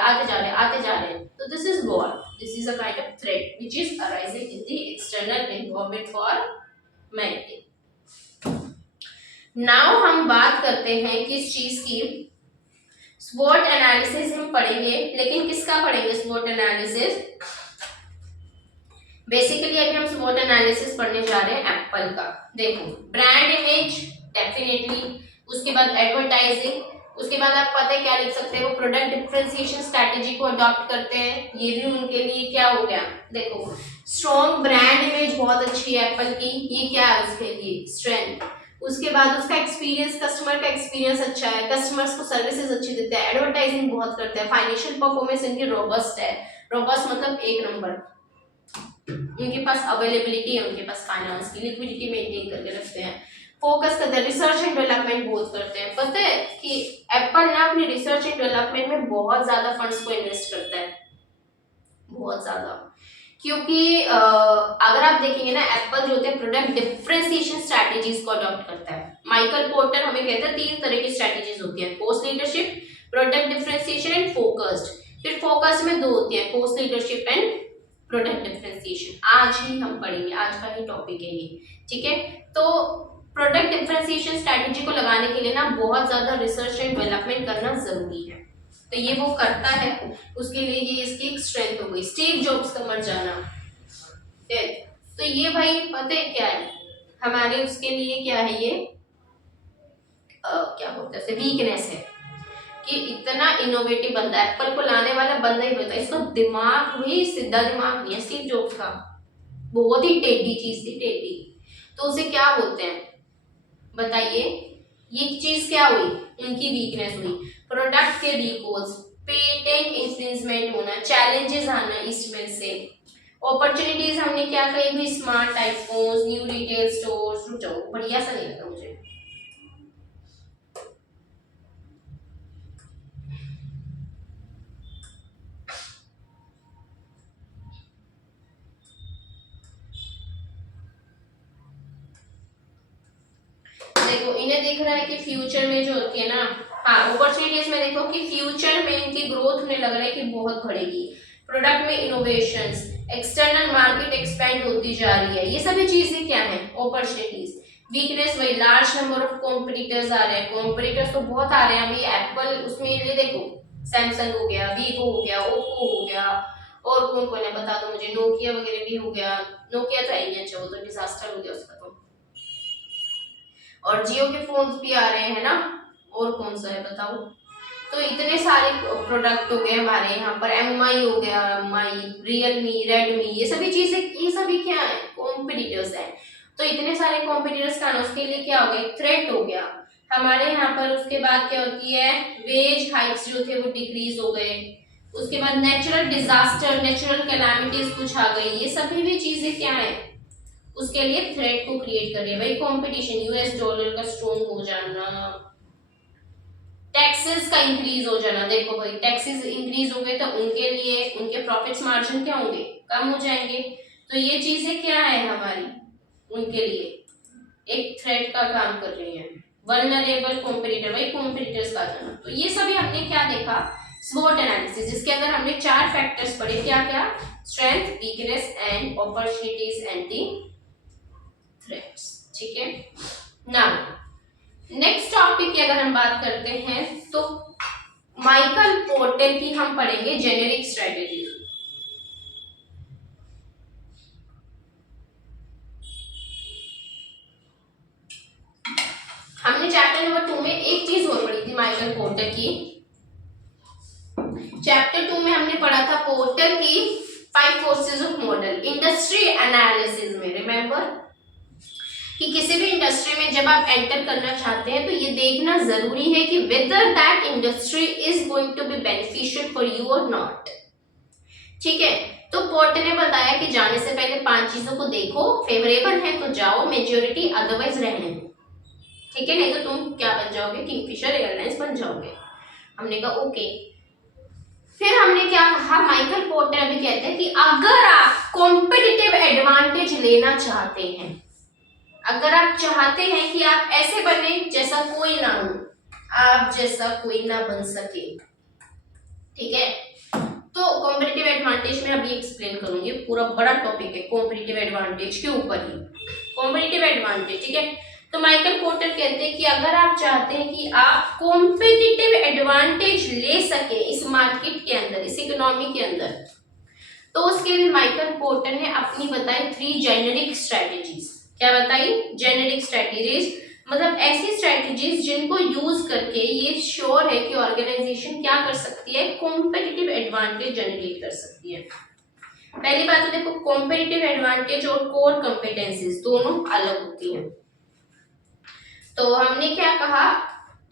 हैं। तो this is what, this is a kind of threat which is arising in the external environment for man. Now हम बात करते हैं किस चीज की, स्वॉट एनालिसिस हम पढ़ेंगे, लेकिन किसका पढ़ेंगे स्वॉट एनालिसिस, बेसिकली अभी हम स्वॉट एनालिसिस पढ़ने जा रहे हैं एप्पल का। देखो ब्रांड इमेज डेफिनेटली, उसके बाद एडवर्टाइजिंग, उसके बाद आप पता है क्या लिख सकते हैं, वो प्रोडक्ट डिफरेंशिएशन स्ट्रेटजी को अडॉप्ट करते हैं, ये भी उनके लिए क्या हो गया। देखो स्ट्रॉन्ग ब्रांड इमेज बहुत अच्छी है एप्पल की, ये क्या है उसके लिए, स्ट्रेंथ। उसके बाद उसका एक्सपीरियंस, कस्टमर का एक्सपीरियंस अच्छा है, कस्टमर्स को सर्विसेज अच्छी देते हैं, एडवर्टाइजिंग बहुत करते हैं, फाइनेंशियल परफॉर्मेंस इनकी रोबस्ट है, रोबस्ट मतलब एक नंबर, उनके पास अवेलेबिलिटी है, उनके पास फाइनेंस की लिक्विडिटी मेंटेन करके रखते हैं, फोकस करते हैं, रिसर्च एंड डेवलपमेंट बहुत करते हैं। पता है कि एप्पल ना अपनी रिसर्च एंड डेवलपमेंट में बहुत ज्यादा फंड्स को इन्वेस्ट करता है, बहुत ज्यादा, क्योंकि अगर आप देखेंगे ना एप्पल जो होते हैं प्रोडक्ट डिफरेंशिएशन स्ट्रेटजीज को अडॉप्ट करता है। माइकल पोर्टर हमें कहता है 3 तरह की स्ट्रेटजीज होती है, cost leadership, product differentiation and focused. फिर फोकस्ड में 2 होती है, cost leadership and product differentiation. आज ही हम पढ़ेंगे, आज का ही टॉपिक है ये, ठीक है। तो प्रोडक्ट डिफरेंशिएशन स्ट्रेटजी को लगाने के लिए ना बहुत ज्यादा रिसर्च एंड डेवलपमेंट करना जरूरी है, तो ये वो करता है, उसके लिए ये इसकी एक स्ट्रेंथ हो गई। स्टीव जॉब्स का मर जाना, तो ये भाई पता है क्या है हमारे उसके लिए क्या है, ये क्या बोलते हैं वीकनेस है कि इतना इनोवेटिव बंदा, एप्पल को लाने वाला बंदा ही होता है, इसका दिमाग भी सीधा दिमाग नहीं है स्टीव जॉब्स का, बहुत ही टेढ़ी चीज थी, टेढ़ी। तो उसे क्या बोलते हैं बताइए, ये चीज क्या हुई, उनकी वीकनेस हुई। प्रोडक्ट के रिकॉल्स, पेटेंट इंफ्रिंजमेंट होना, चैलेंजेस आना इसमें से। अपॉर्चुनिटीज हमने क्या कही भी, smart iPhones, new retail stores, रुक जाओ बढ़िया सा नहीं लगा मुझे, देखो इन्हें दिख रहा है कि फ्यूचर में जो होती है ना, हाँ अपॉर्चुनिटीज में देखो कि फ्यूचर में इनकी ग्रोथ उन्हें लग रहा है कि बहुत बढ़ेगी, प्रोडक्ट में इनोवेशंस, एक्सटर्नल मार्केट एक्सपेंड होती जा रही है, ये सभी चीजें क्या है अपॉर्चुनिटीज। वीकनेस वही लार्ज नंबर ऑफ कॉम्पिटिटर्स आ रहे हैं, कॉम्पिटिटर्स तो बहुत आ रहे हैं अभी। एप्पल उसमें ये देखो, सैमसंग हो गया, वीवो हो गया, ओप्पो हो गया, और कौन कौन है बता दो मुझे, नोकिया वगैरह भी हो गया। नोकिया तो है ही नहीं, अच्छा वो तो डिजास्टर हो गया उसका तो। और जियो के फोन्स भी आ रहे हैं ना, और कौन सा है बताओ। तो इतने सारे प्रोडक्ट हो गए हमारे यहाँ पर, एमआई हो गया, एमआई, रियलमी, रेडमी, ये सभी चीजें, ये सभी क्या है, कॉम्पिटिटर्स है। तो इतने सारे कॉम्पिटिटर्स का उसके लिए क्या हो गया, थ्रेट हो गया हमारे यहाँ पर। उसके बाद क्या होती है, वेज हाइक्स जो थे वो डिक्रीज हो गए। उसके बाद नेचुरल डिजास्टर, नेचुरल कैलामिटीज कुछ आ गई, ये सभी भी चीजें क्या है, उसके लिए थ्रेट को क्रिएट कर रही है भाई। कंपटीशन, यूएस डॉलर का स्ट्रॉन्ग हो जाना, टैक्सेस का इंक्रीज हो जाना। देखो भाई, टैक्सेस इंक्रीज हो गए तो उनके लिए उनके प्रॉफिट्स मार्जिन क्या होंगे, कम हो जाएंगे। तो ये चीजें क्या है हमारी, उनके लिए एक थ्रेट का काम कर रही है। वल्नरेबल कॉम्पिटिटर, भाई कॉम्पिटिटर्स का जाना। तो ये सभी हमने क्या देखा, स्वॉट एनालिसिस, जिसके अंदर हमने 4 फैक्टर्स पढ़े, क्या क्या, strength, weakness and opportunities and the threats. ठीक है, नाउ नेक्स्ट टॉपिक की अगर हम बात करते हैं तो माइकल पोर्टर की हम पढ़ेंगे जेनेरिक स्ट्रेटेजी। हमने चैप्टर नंबर 2 में एक चीज और पढ़ी थी माइकल पोर्टर की। चैप्टर 2 में हमने पढ़ा था पोर्टर की 5 forces of model industry analysis में। रिमेंबर कि किसी भी इंडस्ट्री में जब आप एंटर करना चाहते हैं तो ये देखना जरूरी है कि whether that industry is going to be beneficial for you और नॉट। ठीक है, तो पोर्टर ने बताया कि जाने से पहले 5 चीजों को देखो, फेवरेबल है तो जाओ, मेजॉरिटी अदरवाइज रहने दो। ठीक है, नहीं तो तुम क्या बन जाओगे, किंगफिशर एयरलाइंस बन जाओगे। हमने कहा ओके। फिर हमने क्या कहा, माइकल पोर्टर अभी कहते हैं कि अगर आप कॉम्पिटिटिव एडवांटेज लेना चाहते हैं, अगर आप चाहते हैं कि आप ऐसे बने जैसा कोई ना हो, आप जैसा कोई ना बन सके, ठीक है, तो कॉम्पिटिटिव एडवांटेज में अभी एक्सप्लेन करूंगी, पूरा बड़ा टॉपिक है कॉम्पिटिटिव एडवांटेज के ऊपर ही। कॉम्पिटिटिव एडवांटेज, ठीक है, तो माइकल पोर्टर कहते हैं कि अगर आप चाहते हैं कि आप कॉम्पिटिटिव एडवांटेज ले सके इस मार्केट के अंदर, इस इकोनॉमी के अंदर, तो उसके लिए माइकल पोर्टर ने अपनी बताई 3 जेनेरिक स्ट्रेटेजीज। क्या बताई, जेनेरिक स्ट्रेटेजीज, मतलब ऐसी स्ट्रेटेजीज जिनको यूज करके ये श्योर है कि ऑर्गेनाइजेशन क्या कर सकती है, कॉम्पिटिटिव एडवांटेज जनरेट कर सकती है। पहली बात तो देखो, कॉम्पिटिटिव एडवांटेज और कोर कॉम्पिटेंसीज दोनों अलग होती हैं। तो हमने क्या कहा,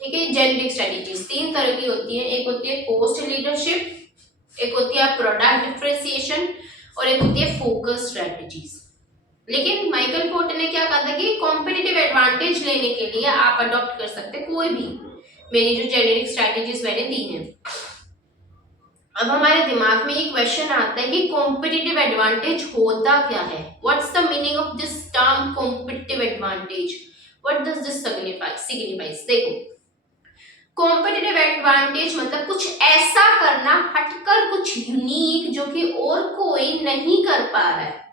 ठीक है, जेनेरिक स्ट्रेटेजीज 3 तरह की होती है। एक होती है कॉस्ट लीडरशिप, एक होती है प्रोडक्ट डिफरेंशिएशन, और एक होती है फोकस स्ट्रेटेजीज। लेकिन माइकल पोर्टर ने क्या कहा था कि कॉम्पिटिटिव एडवांटेज लेने के लिए आप अडॉप्ट कर सकते हैं कोई भी मेरी जो जेनेरिक स्ट्रेटेजीज मैंने दी हैं। अब हमारे दिमाग में ये क्वेश्चन आता है कि कॉम्पिटिटिव एडवांटेज होता क्या है, what's the meaning of this term competitive advantage, what does this signifies. देखो, कॉम्पिटिटिव एडवांटेज मतलब कुछ ऐसा करना, हटकर कुछ यूनिक जो कि और कोई नहीं कर पा रहा है।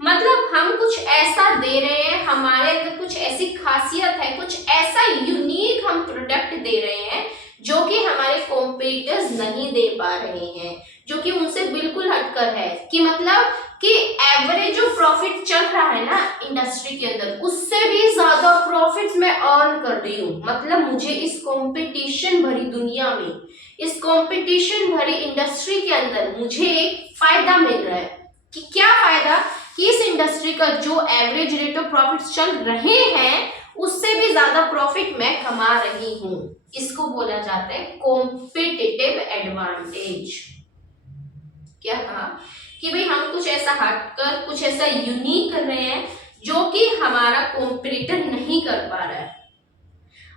मतलब हम कुछ ऐसा दे रहे हैं, हमारे अंदर कुछ ऐसी खासियत है, कुछ ऐसा यूनिक हम प्रोडक्ट दे रहे हैं जो कि हमारे कॉम्पिटिटर्स नहीं दे पा रहे हैं, जो कि उनसे बिल्कुल हटकर है। कि मतलब कि एवरेज जो प्रॉफिट चल रहा है ना इंडस्ट्री के अंदर, उससे भी ज्यादा प्रॉफिट्स मैं अर्न कर रही हूँ। मतलब मुझे इस कंपटीशन भरी दुनिया में, इस कंपटीशन भरी इंडस्ट्री के अंदर मुझे एक फायदा मिल रहा है। कि क्या फायदा, कि इस इंडस्ट्री का जो एवरेज रेट ऑफ प्रॉफिट चल रहे हैं उससे भी ज्यादा प्रॉफिट मैं कमा रही हूं। इसको बोला जाता है कॉम्पिटिटिव एडवांटेज। क्या कहा कि भाई हम कुछ ऐसा हटकर, कुछ ऐसा यूनिक कर रहे हैं जो कि हमारा कॉम्पिटिटर नहीं कर पा रहा है।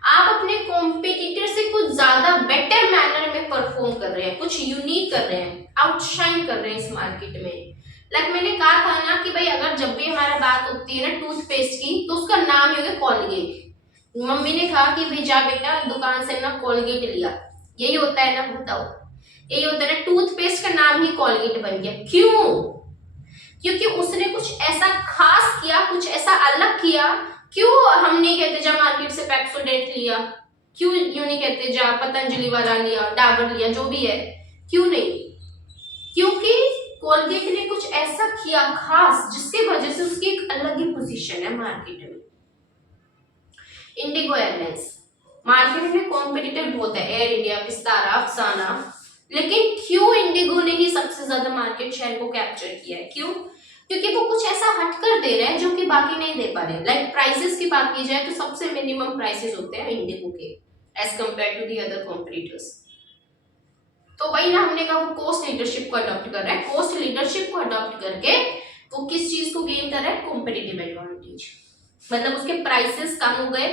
आप अपने कॉम्पिटिटर से कुछ ज्यादा बेटर मैनर में परफॉर्म कर रहे हैं, कुछ यूनिक कर रहे हैं, आउटशाइन कर रहे हैं इस मार्केट में। लाइक मैंने कहा था ना कि भाई अगर जब भी हमारा बात होती है ना टूथपेस्ट की, तो उसका नाम ही होगा कॉलगेट। मम्मी ने कहा कि भाई जा बेटा दुकान से ना कॉलगेट लिया, यही होता है ना, बताओ यही होता है ना, टूथपेस्ट का नाम ही कॉलगेट बन गया। क्यों? क्योंकि उसने कुछ ऐसा खास किया, कुछ ऐसा अलग किया क्यों हम नहीं कहते जा मार्केट से पेप्सोडेंट लिया, क्यों यूं नहीं कहते जा पतंजलि वाला लिया, डाबर लिया, जो भी है, क्यों नहीं? क्योंकि कोलगेट ने कुछ ऐसा किया खास जिसकी वजह से उसकी एक अलग ही पोजीशन है मार्केट में। इंडिगो एयरलाइंस मार्केट में कॉम्पिटिटिव बहुत है, एयर इंडिया, विस्तारा, अफसाना, लेकिन क्यों इंडिगो ने ही सबसे ज्यादा मार्केट शेयर को कैप्चर किया है? क्यों? क्योंकि वो कुछ ऐसा हटकर दे रहे हैं जो कि बाकी नहीं दे पा रहे। लाइक प्राइसेस की बात की जाए तो सबसे मिनिमम प्राइसेस होते हैं इंडिगो के as compare to the other competitors. तो वही ना, हमने कहा वो कॉस्ट लीडरशिप को अडॉप्ट कर रहा है। कॉस्ट लीडरशिप को अडॉप्ट करके वो किस चीज को गेन कर रहा है? Competitive advantage. मतलब उसके प्राइसेस कम हो गए,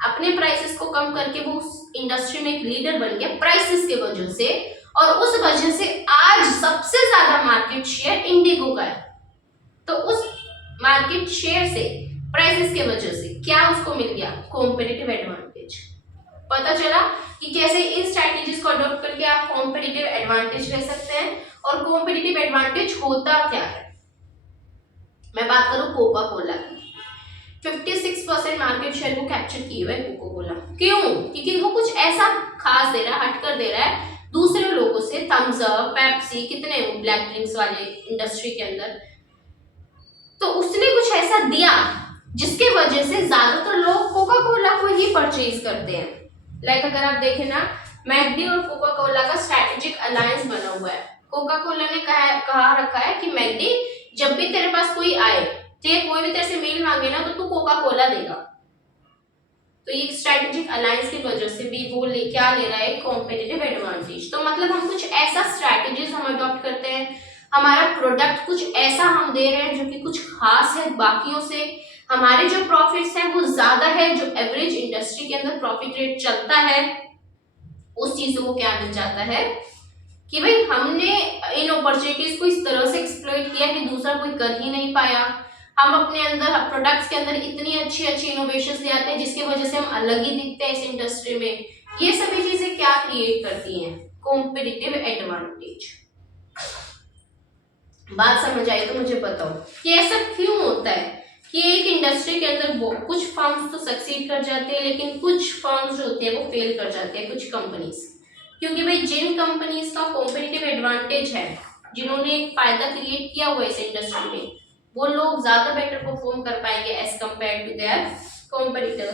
अपने प्राइसेस को कम करके वो उस इंडस्ट्री में एक लीडर बन गया प्राइसेस के वजह से, और उस वजह से आज सबसे ज्यादा मार्केट शेयर इंडिगो का है। तो उस मार्केट शेयर से, प्राइसेस के वजह से क्या उसको मिल गया? Competitive advantage. पता चला कि कैसे इन स्ट्रैटेजीज को अडॉप्ट करके आप कॉम्पिटिटिव एडवांटेज ले सकते हैं। और कॉम्पिटिटिव एडवांटेज होता क्या है? मैं बात करूं कोका कोला की, 56% मार्केट शेयर को कैप्चर किए हुए कोका कोला। क्यों? क्योंकि वो कुछ ऐसा खास दे रहा है, हटकर दे रहा है दूसरे लोगों से। थम्स अप, पेप्सी, कितने ब्लैक ड्रिंक्स वाले इंडस्ट्री के अंदर, तो उसने कुछ ऐसा दिया जिसके वजह से ज्यादातर लोग कोका कोला को ही परचेज करते हैं। लाइक अगर आप देखें ना, मैकडी और कोका कोला का स्ट्रैटेजिक अलायंस बना हुआ है। कोका कोला ने कहा रखा है कि मैकडी, जब भी तेरे पास कोई आए, कोई भी तेरे से मील मांगे ना, तो तू कोका कोला देगा। तो ये स्ट्रैटेजिक अलायंस की वजह से भी वो क्या ले रहा है? Competitive advantage. तो मतलब हम कुछ ऐसा स्ट्रैटेजीज हम अडॉप्ट करते हैं, हमारा प्रोडक्ट कुछ ऐसा हम दे रहे हैं जो कि कुछ खास है बाकियों से, हमारे जो प्रॉफिट्स हैं वो ज्यादा है, जो एवरेज इंडस्ट्री के अंदर प्रॉफिट रेट चलता है, उस चीज को क्या मिल जाता है कि भाई हमने इन अपॉर्चुनिटीज को इस तरह से एक्सप्लॉइट किया कि दूसरा कोई कर ही नहीं पाया। हम अपने अंदर प्रोडक्ट्स के अंदर इतनी अच्छी अच्छी इनोवेशंस ले आते हैं जिसकी वजह से हम अलग ही दिखते हैं इस इंडस्ट्री में। ये सभी चीजें क्या क्रिएट करती हैं? Competitive advantage. बात समझ आई तो मुझे बताओ कि ऐसा क्यों होता है कि एक इंडस्ट्री के अंदर कुछ फर्म्स तो सक्सीड कर जाते हैं, लेकिन कुछ फर्म्स जो होते हैं वो फेल कर जाते हैं, कुछ कंपनीज। क्योंकि भाई जिन कंपनीज का कॉम्पिटिटिव एडवांटेज है, जिन्होंने एक फायदा क्रिएट किया हुआ है इस इंडस्ट्री में, वो लोग ज्यादा बेटर परफॉर्म कर पाएंगे as compare to their competitor.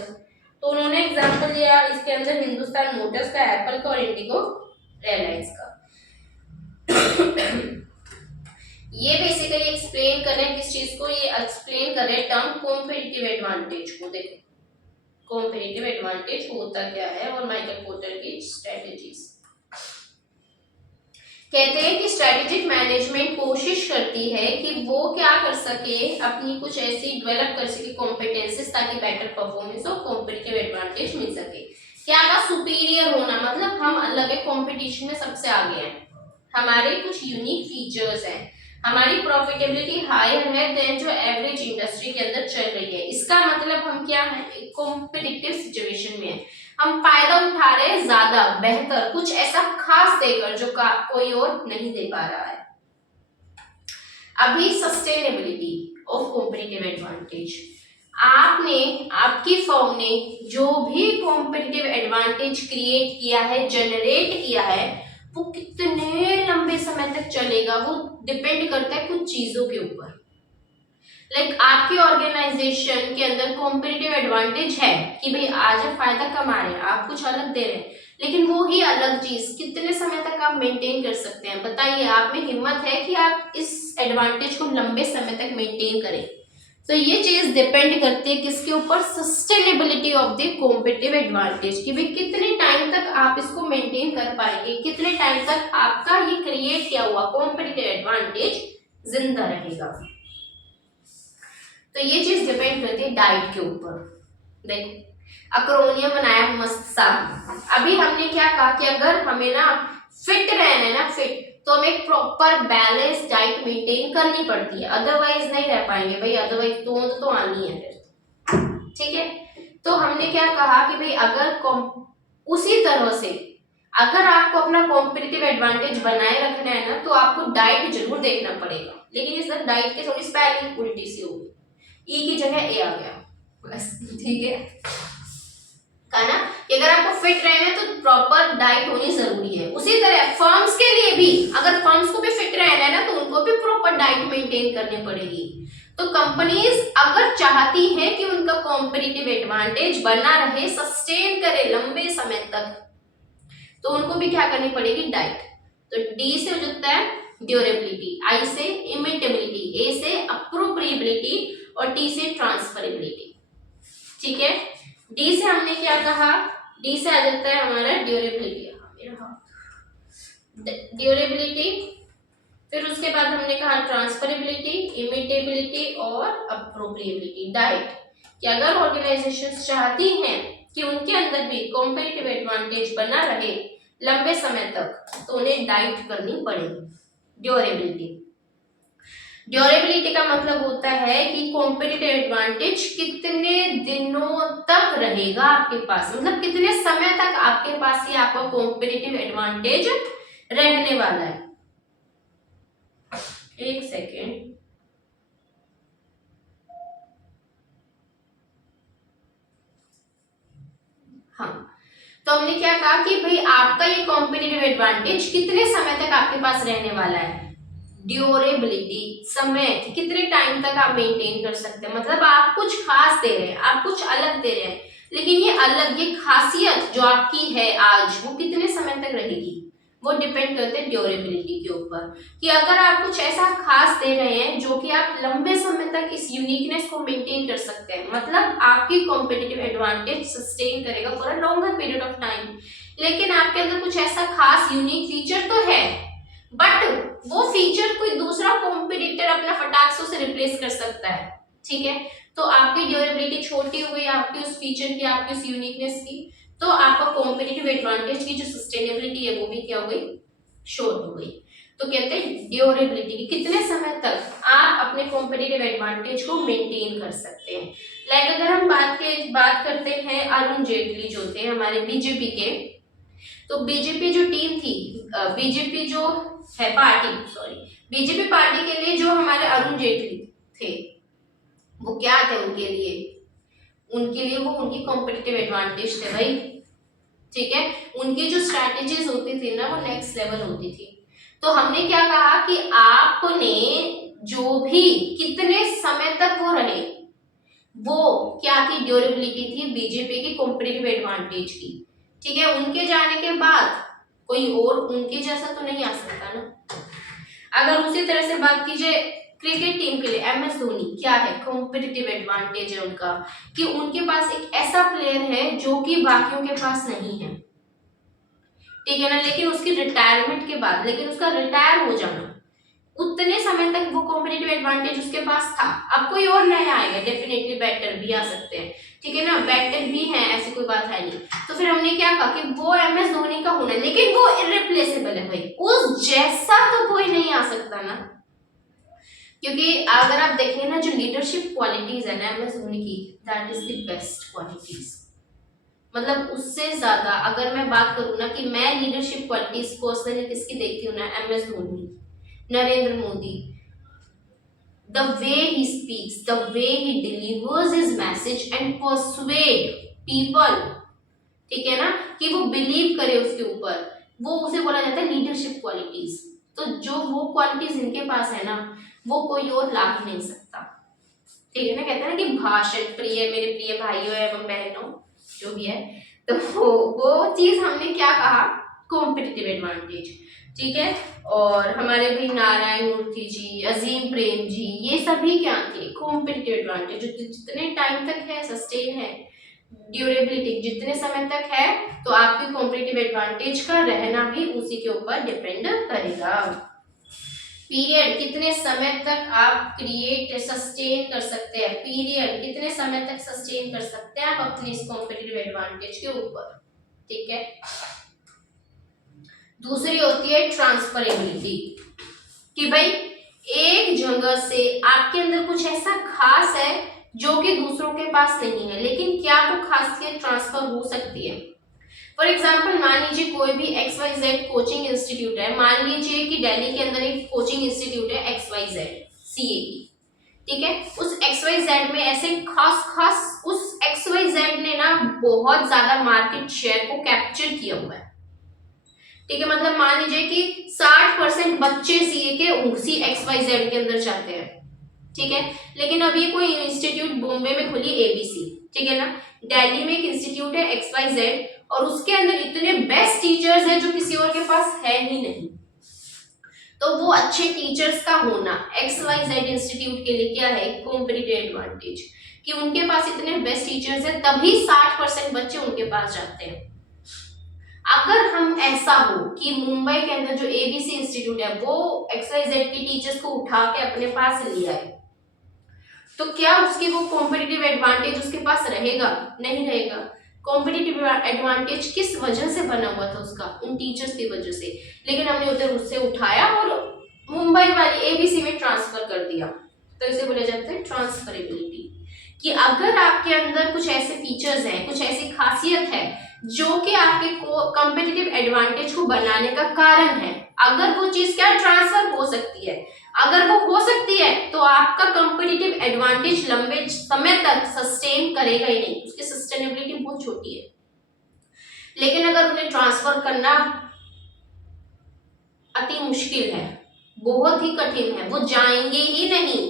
तो उन्होंने एग्जांपल लिया इसके अंदर हिंदुस्तान मोटर्स का, एप्पल का और इंडिगो एयरलाइंस का। ये बेसिकली एक्सप्लेन कर रहे हैं किस चीज को? ये एक्सप्लेन कर रहे हैं टर्म कॉम्पिटिटिव एडवांटेज को। देखो कॉम्पिटिटिव एडवांटेज होता क्या है और माइकल पोर्टर की स्ट्रेटजीज। कहते हैं कि स्ट्रेटेजिक मैनेजमेंट कोशिश करती है कि वो क्या कर सके, अपनी कुछ ऐसी डेवलप कर सके कॉम्पिटेंसेस ताकि बेटर परफॉर्मेंस और कॉम्पिटिटिव एडवांटेज मिल सके। क्या का सुपीरियर होना, मतलब हम अलग है, कंपटीशन में सबसे आगे हैं, हमारे कुछ यूनिक फीचर्स हैं, हमारी प्रॉफिटेबिलिटी हायर है देन जो एवरेज इंडस्ट्री के अंदर चल रही है। इसका मतलब हम क्या है? एक कॉम्पिटिटिव सिचुएशन में है, हम फायदा उठा रहे हैं ज्यादा बेहतर, कुछ ऐसा खास देकर जो कोई और नहीं दे पा रहा है। अभी सस्टेनेबिलिटी ऑफ कॉम्पिटिटिव एडवांटेज, आपने, आपकी फर्म ने जो भी कॉम्पिटिटिव एडवांटेज क्रिएट किया है, जनरेट किया है, वो कितने लंबे समय तक चलेगा वो डिपेंड करता है कुछ चीजों के ऊपर। लाइक आपकी ऑर्गेनाइजेशन के अंदर कॉम्पिटिटिव एडवांटेज है कि भाई आज आप फायदा कमा रहे हैं, आप कुछ अलग दे रहे हैं, लेकिन वो ही अलग चीज कितने समय तक आप मेंटेन कर सकते हैं? बताइए, आप में हिम्मत है कि आप इस एडवांटेज को लंबे समय तक मेंटेन करें? तो ये चीज डिपेंड करती है किसके ऊपर? Sustainability of the competitive advantage, कि भाई कितने टाइम तक आप इसको मेंटेन कर पाएंगे, कितने टाइम तक आपका ये क्रिएट किया हुआ कॉम्पिटिटिव एडवांटेज जिंदा रहेगा। तो ये चीज डिपेंड करती है डाइट के ऊपर। देखो अक्रोनियम बनाया मस्त सा। अभी हमने क्या कहा कि अगर हमें ना फिट रहना है ना, फिट, तो हमें एक प्रॉपर बैलेंस डाइट मेंटेन करनी पड़ती है, अदरवाइज नहीं रह पाएंगे भाई, अदरवाइज तो आनी है फिर, ठीक है। तो हमने क्या कहा कि भाई अगर उसी तरह से अगर आपको अपना कॉम्पिटिटिव एडवांटेज बनाए रखना है ना, तो आपको डाइट जरूर देखना पड़ेगा। लेकिन इस डाइट के थोड़ी स्पेलिंग उल्टी सी होगी, ई की जगह ए आ गया, बस ठीक है, कहा ना कि अगर आपको फिट रहना है तो प्रॉपर डाइट होनी जरूरी है। उसी तरह फर्म्स के लिए भी, अगर फर्म्स को भी फिट रहना है ना तो उनको भी प्रॉपर डाइट मेंटेन करनी पड़ेगी। तो कंपनीज अगर चाहती हैं कि उनका कॉम्पिटिटिव एडवांटेज बना रहे, सस्टेन करे लंबे समय तक, तो उनको भी क्या करनी पड़ेगी, डाइट। तो डी से हो जाता है ड्यूरेबिलिटी, आई से इमिटेबिलिटी, ए से अप्रोप्रिएबिलिटी और टी से ट्रांसफरेबिलिटी। ठीक है, डी से हमने क्या कहा, डी से आ जाता है हमारा ड्यूरेबिलिटी, ड्यूरेबिलिटी। फिर उसके बाद हमने कहा ट्रांसफरेबिलिटी, इमिटेबिलिटी और अप्रोप्रिएबिलिटी। डाइट कि अगर ऑर्गेनाइजेशंस चाहती हैं कि उनके अंदर भी कॉम्पिटिटिव एडवांटेज बना रहे लंबे समय तक, तो उन्हें डाइट करनी पड़ेगी। ड्यूरेबिलिटी, ड्यूरेबिलिटी का मतलब होता है कि कॉम्पिटिटिव एडवांटेज कितने दिनों तक रहेगा आपके पास, मतलब कितने समय तक आपके पास ये आपका कॉम्पिटिटिव एडवांटेज रहने वाला है। एक सेकेंड, हाँ, तो हमने क्या कहा कि भाई आपका ये कॉम्पिटिटिव एडवांटेज कितने समय तक आपके पास रहने वाला है। ड्यूरेबिलिटी, समय कि कितने टाइम तक आप मेंटेन कर सकते हैं, मतलब आप कुछ खास दे रहे हैं, आप कुछ अलग दे रहे हैं, लेकिन ये अलग, ये खासियत जो आपकी है आज, वो कितने समय तक रहेगी, वो डिपेंड करते हैं ड्यूरेबिलिटी के ऊपर। कि अगर आप कुछ ऐसा खास दे रहे हैं जो कि आप लंबे समय तक इस यूनिकनेस को मेंटेन कर सकते हैं, मतलब आपकी कॉम्पिटिटिव एडवांटेज सस्टेन करेगा for a longer period of time, लेकिन आपके अंदर कुछ ऐसा खास यूनिक फीचर तो है, बट वो फीचर कोई दूसरा कॉम्पिटिटर अपना फटाक से उसे रिप्लेस कर सकता है। ठीक है, तो आपकी ड्यूरेबिलिटी छोटी हो गई, आपकी उस फीचर की, आपकी उस यूनिकनेस की, तो आपका कॉम्पिटिटिव एडवांटेज की जो सस्टेनेबिलिटी है वो भी क्या हो गई, शॉर्ट हो गई। तो कहते हैं ड्यूरेबिलिटी की कितने समय तक आप अपने कॉम्पिटिटिव एडवांटेज को मेंटेन कर सकते हैं। लाइक अगर हम बात करते हैं अरुण जेटली जो थे हमारे बीजेपी के, तो बीजेपी जो टीम थी, बीजेपी जो है पार्टी, सॉरी, बीजेपी पार्टी के लिए जो हमारे अरुण जेटली थे, वो क्या थे उनके लिए, वो उनकी कॉम्पिटिटिव एडवांटेज थे भाई। ठीक है, उनकी जो स्ट्रैटेजीज होती थी ना, वो नेक्स्ट लेवल होती थी। तो हमने क्या कहा कि आपने जो भी कितने समय तक वो रहे, वो क्या थी, ड्यूरेबिलिटी थी बीजेपी की कॉम्पिटिटिव एडवांटेज की। ठीक है, उनके जाने के बाद कोई और उनके जैसा तो नहीं आ सकता ना। अगर उसी तरह से बात कीजिए क्रिकेट टीम के लिए, एमएस धोनी क्या है, कॉम्पिटिटिव एडवांटेज है उनका कि उनके पास एक ऐसा प्लेयर है जो कि बाकियों के पास नहीं है। ठीक है ना, लेकिन उसकी रिटायरमेंट के बाद, लेकिन उसका रिटायर हो जाना, उतने समय तक वो कॉम्पिटिटिव एडवांटेज उसके पास था। अब कोई और नया आएगा, डेफिनेटली बेटर भी आ सकते हैं, ठीक है ना, बेटर भी है, ऐसी कोई बात है नहीं। तो फिर हमने क्या कहा कि वो एमएस धोनी का होना, लेकिन वो इररिप्लेसेबल है भाई, उस जैसा तो कोई नहीं आ सकता ना। क्योंकि अगर आप देखें ना, जो लीडरशिप क्वालिटीज है ना एमएस धोनी की, that is the best qualities. मतलब उससे ज्यादा अगर मैं बात करूँ ना कि मैं लीडरशिप क्वालिटीज पर्सनली किसकी देखती हूँ ना, MS Dhoni, Narendra Modi, the way he speaks, the way he delivers his message and persuade people, ठीक है ना, कि वो बिलीव करे उसके ऊपर, वो उसे बोला जाता है लीडरशिप क्वालिटीज। तो जो वो क्वालिटीज इनके पास है ना, वो कोई और ला ही नहीं सकता। ठीक है ना, कहते हैं ना कि भाषण प्रिय, मेरे प्रिय भाइयों एवं बहनों, जो भी है, तो वो चीज हमने क्या कहा, कॉम्पिटिटिव एडवांटेज। ठीक है, और हमारे भी नारायण मूर्ति जी, अजीम प्रेम जी, ये सभी क्या थे, कॉम्पिटिटिव एडवांटेज, जो जितने टाइम तक है, सस्टेन है, ड्यूरेबिलिटी जितने समय तक है, तो आपकी कॉम्पिटिटिव एडवांटेज का रहना भी उसी के ऊपर डिपेंड करेगा। पीरियड, कितने समय तक आप क्रिएट सस्टेन कर सकते हैं, पीरियड कितने समय तक सस्टेन कर सकते हैं आप अपनी इस कॉम्पिटिटिव एडवांटेज के ऊपर। ठीक है, दूसरी होती है ट्रांसफरेबिलिटी, कि भाई एक जगह से आपके अंदर कुछ ऐसा खास है जो कि दूसरों के पास नहीं है, लेकिन क्या वो खासियत ट्रांसफर हो सकती है। फॉर एग्जाम्पल मान लीजिए कोई भी XYZ कोचिंग इंस्टीट्यूट है, मान लीजिए कि दिल्ली के अंदर एक कोचिंग इंस्टीट्यूट है XYZ CA की, ठीक है। उस XYZ में ऐसे खास खास उस XYZ ने ना बहुत ज्यादा मार्केट शेयर को कैप्चर किया हुआ है, ठीक है। मतलब मान लीजिए कि 60% बच्चे सीए के उसी XYZ के अंदर जाते हैं, ठीक है। लेकिन अभी कोई इंस्टीट्यूट बॉम्बे में खुली ABC, ठीक है ना, दिल्ली में एक इंस्टीट्यूट है XYZ और उसके अंदर इतने बेस्ट टीचर्स हैं जो किसी और के पास है ही नहीं। तो वो अच्छे टीचर्स का होना XYZ इंस्टीट्यूट के लिए क्या है, कॉम्पिटिटिव एडवांटेज, कि उनके पास इतने बेस्ट टीचर्स हैं तभी 60% बच्चे उनके पास जाते हैं। अगर हम ऐसा हो कि मुंबई के अंदर जो ABC इंस्टीट्यूट है वो XYZ के टीचर्स को उठा के अपने पास ले आए, तो क्या उसकी वो कॉम्पिटिटिव एडवांटेज उसके पास रहेगा? नहीं रहेगा। कॉम्पिटिटिव एडवांटेज किस वजह से बना हुआ था उसका? उन टीचर्स की वजह से। लेकिन हमने उधर उससे उठाया और मुंबई वाली ABC में ट्रांसफर कर दिया, तो इसे बोला जाता है ट्रांसफरेबिलिटी। कि अगर आपके अंदर कुछ ऐसे फीचर्स हैं, कुछ ऐसी खासियत है जो कि आपके कॉम्पिटिटिव एडवांटेज को बनाने का कारण है, अगर वो चीज क्या ट्रांसफर हो सकती है, अगर वो हो सकती है तो आपका कॉम्पिटिटिव एडवांटेज लंबे समय तक सस्टेन करेगा ही नहीं, उसकी सस्टेनेबिलिटी बहुत छोटी है। लेकिन अगर उन्हें ट्रांसफर करना अति मुश्किल है, बहुत ही कठिन है, वो जाएंगे ही नहीं,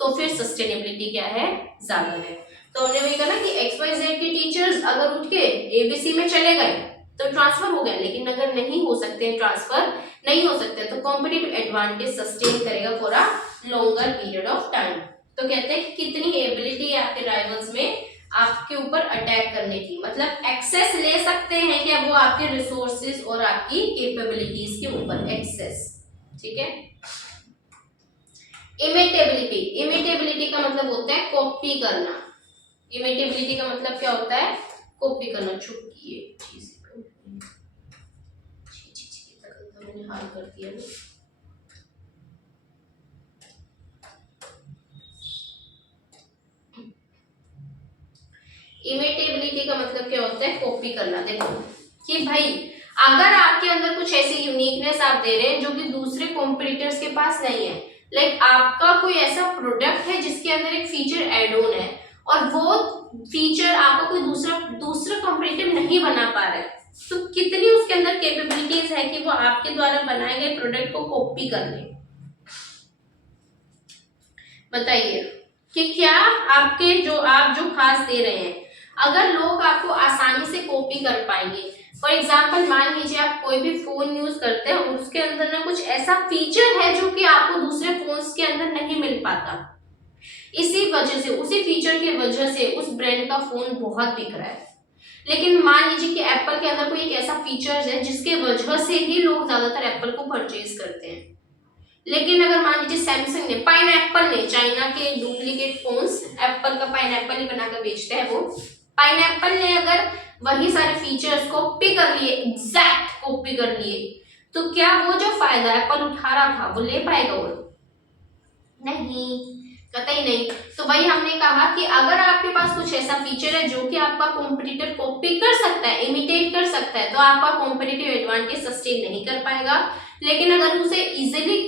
तो फिर सस्टेनेबिलिटी क्या है, ज्यादा है। तो हमने वही कहा ना कि XYZ के टीचर्स अगर उठ के ABC में चले गए तो ट्रांसफर हो गए, लेकिन अगर नहीं हो सकते हैं, ट्रांसफर नहीं हो सकते तो कॉम्पिटिटिव एडवांटेज सस्टेन करेगा for a longer period of time. तो कहते हैं कि कितनी एबिलिटी है आपके राइवल्स में आपके ऊपर अटैक करने की, मतलब एक्सेस ले सकते हैं क्या वो आपके रिसोर्सेज और आपकी कैपेबिलिटीज के ऊपर, एक्सेस, ठीक है। इमिटेबिलिटी, इमिटेबिलिटी का मतलब होता है कॉपी करना। इमिटेबिलिटी का मतलब क्या होता है, कॉपी करना। छुप की ये चीज मैंने हाल कर दिया ना। इमिटेबिलिटी का मतलब क्या होता है, कॉपी करना। देखो कि भाई अगर आपके अंदर कुछ ऐसी यूनिकनेस आप दे रहे हैं जो कि दूसरे कॉम्पिटिटर्स के पास नहीं है, लाइक आपका कोई ऐसा प्रोडक्ट है जिसके अंदर एक फीचर एड ऑन है और वो फीचर आपका कोई दूसरा कॉम्पिटिटर नहीं बना पा रहा है, तो कितनी उसके अंदर कैपेबिलिटीज है कि वो आपके द्वारा बनाए गए प्रोडक्ट को कॉपी कर ले। बताइए कि क्या आपके आप जो खास दे रहे हैं अगर लोग आपको आसानी से कॉपी कर पाएंगे। फॉर एग्जाम्पल मान लीजिए आप कोई भी फोन यूज करते हैं और उसके अंदर ना कुछ ऐसा फीचर है जो कि आपको दूसरे फोन्स के अंदर नहीं मिल पाता, इसी वजह से, उसी फीचर की वजह से उस ब्रांड का फोन बहुत बिक रहा है। लेकिन मान लीजिए कि एप्पल के अंदर कोई एक ऐसा फीचर है जिसके वजह से ही लोग ज्यादातर एप्पल को परचेज करते हैं। लेकिन अगर मान लीजिए सैमसंग ने, पाइनएप्पल ने, चाइना के डुप्लीकेट फोन्स एप्पल का पाइनएप्पल ही बनाकर बेचते हैं, वो पाइनएप्पल ने अगर वही सारे फीचर्स कॉपी कर लिए, एग्जैक्ट कॉपी कर लिए, तो क्या वो जो फायदा एप्पल उठा रहा था वो ले पाएगा? वो नहीं, कतई नहीं। तो वही हमने कहा कि अगर आपके पास कुछ ऐसा फीचर है जो कि आपका कॉम्पिटिटर कॉपी कर सकता है, इमिटेट कर सकता है, तो आपका कॉम्पिटिटिव एडवांटेज सस्टेन नहीं कर पाएगा। लेकिन अगर उसे इजीली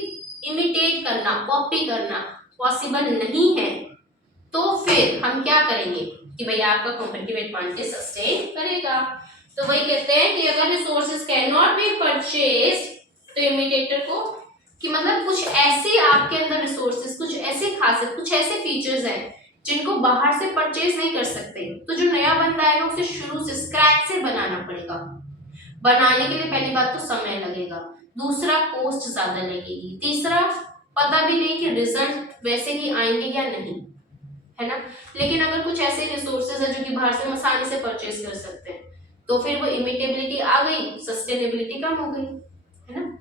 इमिटेट करना, कॉपी करना पॉसिबल नहीं है, तो फिर हम क्या करेंगे कि भाई आपका कॉम्पिटिटिव एडवांटेज सस्टेन करेगा। तो वही कहते हैं कि अगर resources can not be purchased, तो इमिटेटर को, कि मतलब कुछ ऐसे आपके अंदर रिसोर्सेज, कुछ ऐसे खासियत, कुछ ऐसे फीचर्स हैं जिनको बाहर से परचेज नहीं कर सकते, तो जो नया बंदा आएगा उसे शुरू से स्क्रैच से बनाना पड़ेगा। बनाने के लिए पहली बात तो समय लगेगा, दूसरा कॉस्ट ज्यादा लगेगी, तीसरा पता भी नहीं कि रिजल्ट वैसे ही आएंगे या नहीं, है ना। लेकिन अगर कुछ ऐसे रिसोर्सेज है जो कि बाहर से आसानी से परचेज कर सकते हैं, तो फिर वो इमिटेबिलिटी आ गई, सस्टेनेबिलिटी कम हो गई, है ना।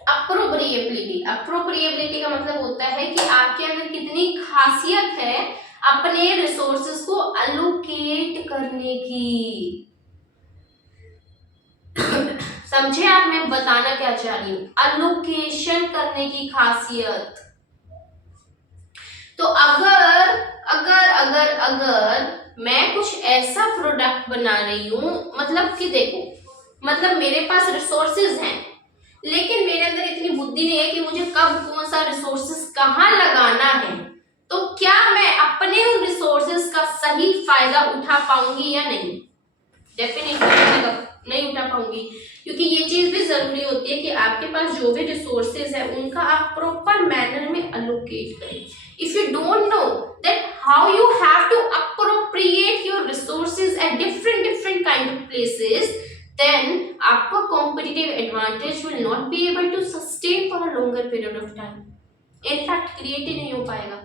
अप्रोप्रिएबिलिटी, अप्रोप्रिएबिलिटी का मतलब होता है कि आपके अंदर कितनी खासियत है अपने रिसोर्सेज को अलोकेट करने की। समझे आप मैं बताना क्या चाह रही हूं, अलोकेशन करने की खासियत। तो अगर अगर अगर अगर मैं कुछ ऐसा प्रोडक्ट बना रही हूं, मतलब कि देखो, मतलब मेरे पास रिसोर्सेज हैं, लेकिन मेरे अंदर इतनी बुद्धि नहीं है कि मुझे कब कौन सा रिसोर्सेस कहाँ लगाना है, तो क्या मैं अपने उन रिसोर्सेस का सही फायदा उठा पाऊंगी या नहीं? डेफिनेटली नहीं उठा पाऊंगी, क्योंकि ये चीज भी जरूरी होती है कि आपके पास जो भी रिसोर्सेज है उनका आप प्रॉपर मैनर में अलोकेट करें। If you don't know that how you have to appropriate your resources at different kind of places, then आपका competitive advantage will not be able to sustain for a longer period of time. In fact, create ही नहीं हो पाएगा।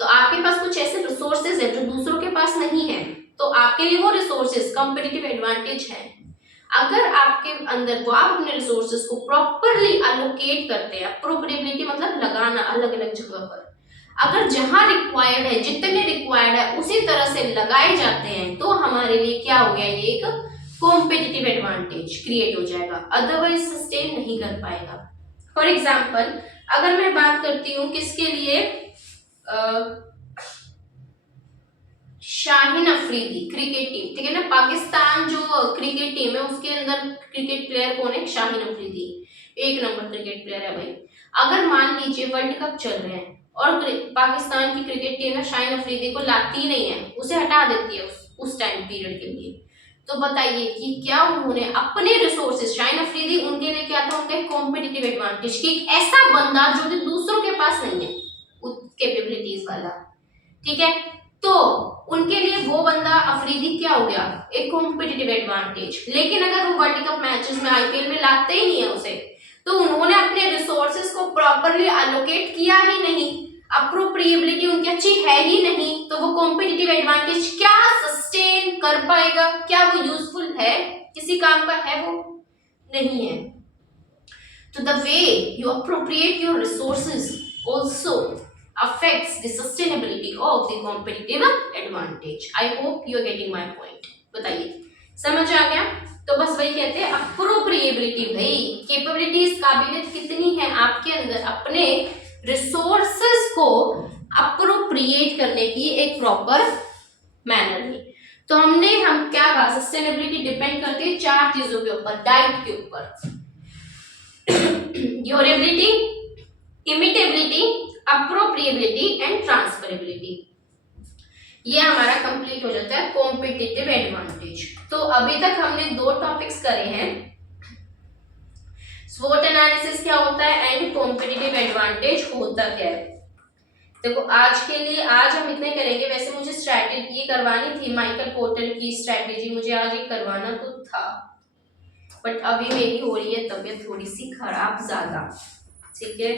तो आपके पास कुछ ऐसे resources है जो दूसरों के पास नहीं है, तो आपके लिए वो रिसोर्सेज competitive advantage है। अगर आपके अंदर वो आप अपने रिसोर्सेज को प्रॉपरली अलोकेट करते हैं, अप्रोप्रिएबिलिटी मतलब लगाना अलग अलग जगह पर, अगर जहां रिक्वायर्ड है, जितने रिक्वायर्ड है उसी तरह से लगाए जाते हैं, तो हमारे लिए क्या हो गया, ये एक कॉम्पिटिटिव एडवांटेज क्रिएट हो जाएगा, अदरवाइज सस्टेन नहीं कर पाएगा। फॉर एग्जाम्पल, अगर मैं बात करती हूँ किसके लिए, शाहीन अफरीदी क्रिकेट टीम, ठीक है ना, पाकिस्तान जो क्रिकेट टीम है उसके अंदर क्रिकेट प्लेयर कौन है, Shaheen Afridi, 1 number cricket player है भाई। अगर मान लीजिए वर्ल्ड कप चल रहे हैं और पाकिस्तान की क्रिकेट टीम है शाहीन अफरीदी को लाती नहीं है, उसे हटा देती है उस टाइम पीरियड के लिए, तो बताइए कि क्या उन्होंने अपने रिसोर्सेज, शाहीन अफरीदी उनके लिए क्या था, उनका कॉम्पिटिटिव एडवांटेज कि एक ऐसा बंदा जो कि दूसरों के पास नहीं है कैपेबिलिटीज वाला, ठीक है, तो उनके लिए वो बंदा अफरीदी क्या हो गया, एक कॉम्पिटिटिव एडवांटेज। लेकिन अगर वो वर्ल्ड कप मैचेस में आईपीएल में लाते ही नहीं है उसे, तो उन्होंने अपने रिसोर्सेज को प्रॉपरली एलोकेट किया ही नहीं, अप्रोप्रिएबिलिटी उनकी अच्छी है ही नहीं, तो वो कॉम्पिटिटिव एडवांटेज क्या सस्टेन कर पाएगा, क्या वो यूजफुल है, किसी काम का है, वो नहीं है। तो the way you appropriate your resources also affects the sustainability of the competitive advantage. I hope you are getting my point. बताइए, समझ आ गया? तो बस वही कहते हैं अप्रोप्रिएबिलिटी, भाई कैपेबिलिटीज, काबिलियत कितनी है आपके अंदर अपने रिसोर्सेस को अप्रोप्रिएट करने की एक प्रॉपर मैनर में। तो हम क्या कहा, सस्टेनेबिलिटी डिपेंड करती है 4 चीजों के ऊपर, डाइट के ऊपर, ड्यूरेबिलिटी, इमिटेबिलिटी, अप्रोप्रिएबिलिटी एंड ट्रांसफरेबिलिटी। ये हमारा कंप्लीट हो जाता है कॉम्पिटिटिव एडवांटेज। तो अभी तक हमने 2 टॉपिक्स करे हैं, स्वॉट एनालिसिस क्या होता है एंड कॉम्पिटिटिव एडवांटेज होता क्या है। देखो आज के लिए आज हम इतने करेंगे, वैसे मुझे स्ट्रैटेजी करवानी थी, माइकल पोर्टर की स्ट्रैटेजी मुझे आज एक करवाना तो था, बट अभी मेरी हो रही है तबीयत थोड़ी सी खराब ज्यादा, ठीक है,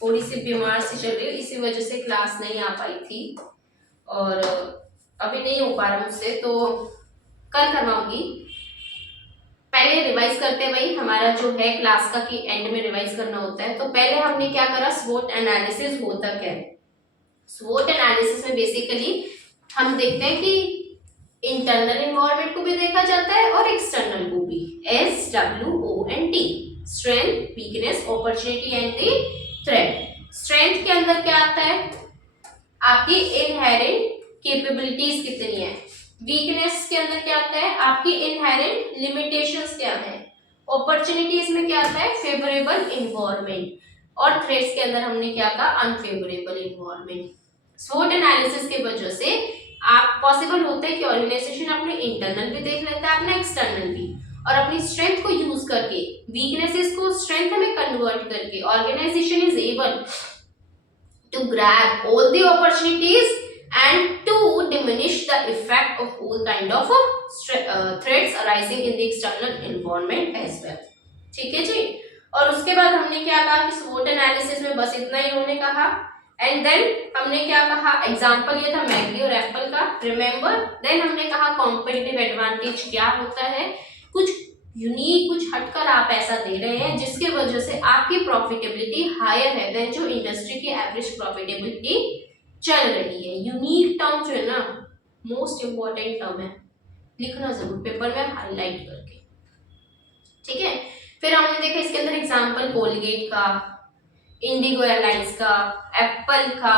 थोड़ी सी बीमार सी चल रही है, इसी वजह से क्लास नहीं आ पाई थी और अभी नहीं हो पा रहा मुझसे, तो कल करवाऊंगी। पहले रिवाइज करते हैं भाई, हमारा जो है क्लास का कि एंड में रिवाइज करना होता है। तो पहले हमने क्या करा, स्वॉट एनालिसिस होता क्या है। स्वॉट एनालिसिस में बेसिकली हम देखते हैं कि इंटरनल एनवायरनमेंट को भी देखा जाता है और एक्सटर्नल को भी, SWOT, strength, weakness, opportunity and the threat. Strength के अंदर क्या आता है, आपकी इनहेरेंट कैपेबिलिटीज कितनी है, वीकनेस के अंदर क्या आता है, आपकी इनहेरेंट लिमिटेशंस क्या है, अपॉर्चुनिटीज में क्या आता है, फेवरेबल एनवायरनमेंट, और थ्रेट्स के अंदर हमने क्या कहा, अनफेवरेबल एनवायरनमेंट। स्वॉट एनालिसिस की वजह से आप पॉसिबल होता है कि ऑर्गेनाइजेशन अपने इंटरनल भी देख लेता है, अपना एक्सटर्नल भी, और अपनी स्ट्रेंथ को यूज करके, वीकनेसेस को स्ट्रेंथ में कन्वर्ट करके organization is able to grab all the opportunities and to diminish the effect of all kind of threats arising in the external environment as well, ठीक है जी। और उसके बाद हमने क्या कहा कि स्वॉट एनालिसिस में बस इतना ही उन्होंने कहा, एंड देन हमने क्या कहा, एग्जांपल ये था मैगी और एप्पल का, रिमेंबर। देन हमने कहा कॉम्पिटिटिव एडवांटेज क्या होता है, कुछ यूनिक, कुछ हटकर आप ऐसा दे रहे हैं जिसके वजह से आपकी प्रॉफिटेबिलिटी हायर है देन जो इंडस्ट्री की एवरेज प्रॉफिटेबिलिटी चल रही है। यूनिक टर्म जो है ना, मोस्ट इंपॉर्टेंट टर्म है, लिखना जरूर पेपर में हाईलाइट करके, ठीक है। फिर हमने देखा इसके अंदर एग्जांपल कोलगेट का, इंडिगो एयरलाइंस का, एप्पल का,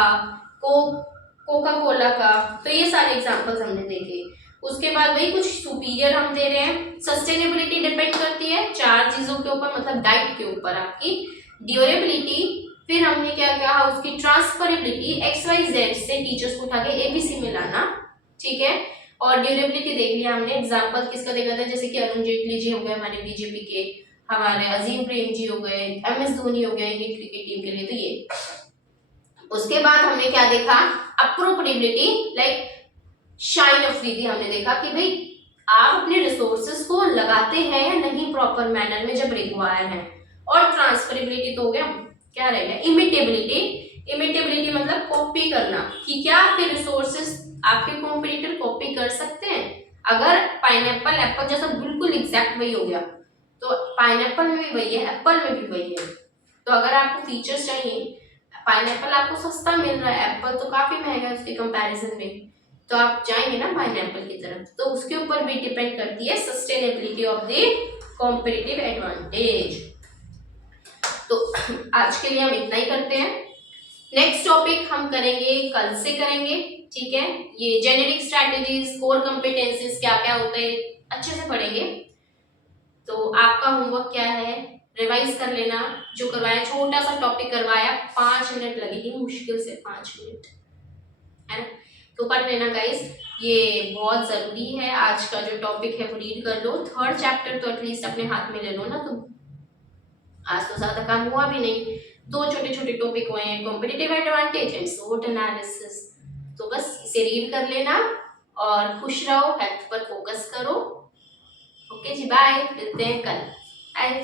कोका कोला का, तो ये सारे एग्जांपल्स हमने देखे। उसके बाद वही कुछ सुपीरियर हम दे रहे हैं। सस्टेनेबिलिटी डिपेंड करती है 4 चीजों के ऊपर, मतलब डाइट के ऊपर आपकी, ड्यूरेबिलिटी, फिर हमने क्या कहा उसकी ट्रांसफरेबिलिटी, XYZ से टीचर्स को उठा के ABC में लाना, ठीक है। और ड्यूरेबिलिटी देख लिया हमने, एग्जाम्पल किसका देखा था, जैसे कि अरुण जेटली जी हो गए हमारे बीजेपी के, हमारे अजीम प्रेम जी हो गए, MS धोनी हो गए इंडियन क्रिकेट टीम के लिए, तो ये। उसके बाद हमने क्या देखा, अप्रोप्रिएबिलिटी, लाइक शाइन अफरीदी हमने देखा कि भाई आप अपने रिसोर्सेज को लगाते हैं या नहीं प्रॉपर मैनर में जब रिक्वायर है। और ट्रांसफरेबिलिटी तो हो गया, क्या रहेगा, इमिटेबिलिटी। इमिटेबिलिटी मतलब कॉपी करना, कि क्या आपके रिसोर्सेज आपके कॉम्पिटिटर कॉपी कर सकते हैं। अगर पाइनएप्पल एप्पल जैसा बिल्कुल एग्जैक्ट वही हो गया, तो पाइनएप्पल में भी वही है, एप्पल में भी वही है। तो अगर आपको फीचर्स चाहिए, पाइनएप्पल आपको सस्ता मिल रहा है, एप्पल तो काफी महंगा है उसके कंपैरिजन में, तो आप जाएंगे ना पाइनएप्पल की तरफ। तो उसके ऊपर भी डिपेंड करती है sustainability of the competitive advantage. तो आज के लिए हम इतना ही करते हैं। नेक्स्ट टॉपिक हम करेंगे कल से करेंगे, ठीक है। ये जेनेरिक स्ट्रैटेजीज, कोर कॉम्पिटेंसीज क्या क्या होते हैं अच्छे से पढ़ेंगे। तो आपका होमवर्क क्या है, रिवाइज कर लेना जो करवाया, छोटा सा टॉपिक करवाया, 5 मिनट लगेगी मुश्किल से 5 मिनट, है ना। तो पढ़ लेना गाइस, ये बहुत जरूरी है। आज का जो टॉपिक है वो रीड कर लो, 3rd चैप्टर तो एटलीस्ट अपने हाथ में ले लो ना तुम। आज तो ज्यादा काम हुआ भी नहीं, 2 छोटे छोटे टॉपिक हुए हैं, competitive advantage and SWOT analysis. तो बस इसे रीड कर लेना और खुश रहो, हेल्थ पर फोकस करो। ओके जी, बाय, मिलते हैं कल, बाय।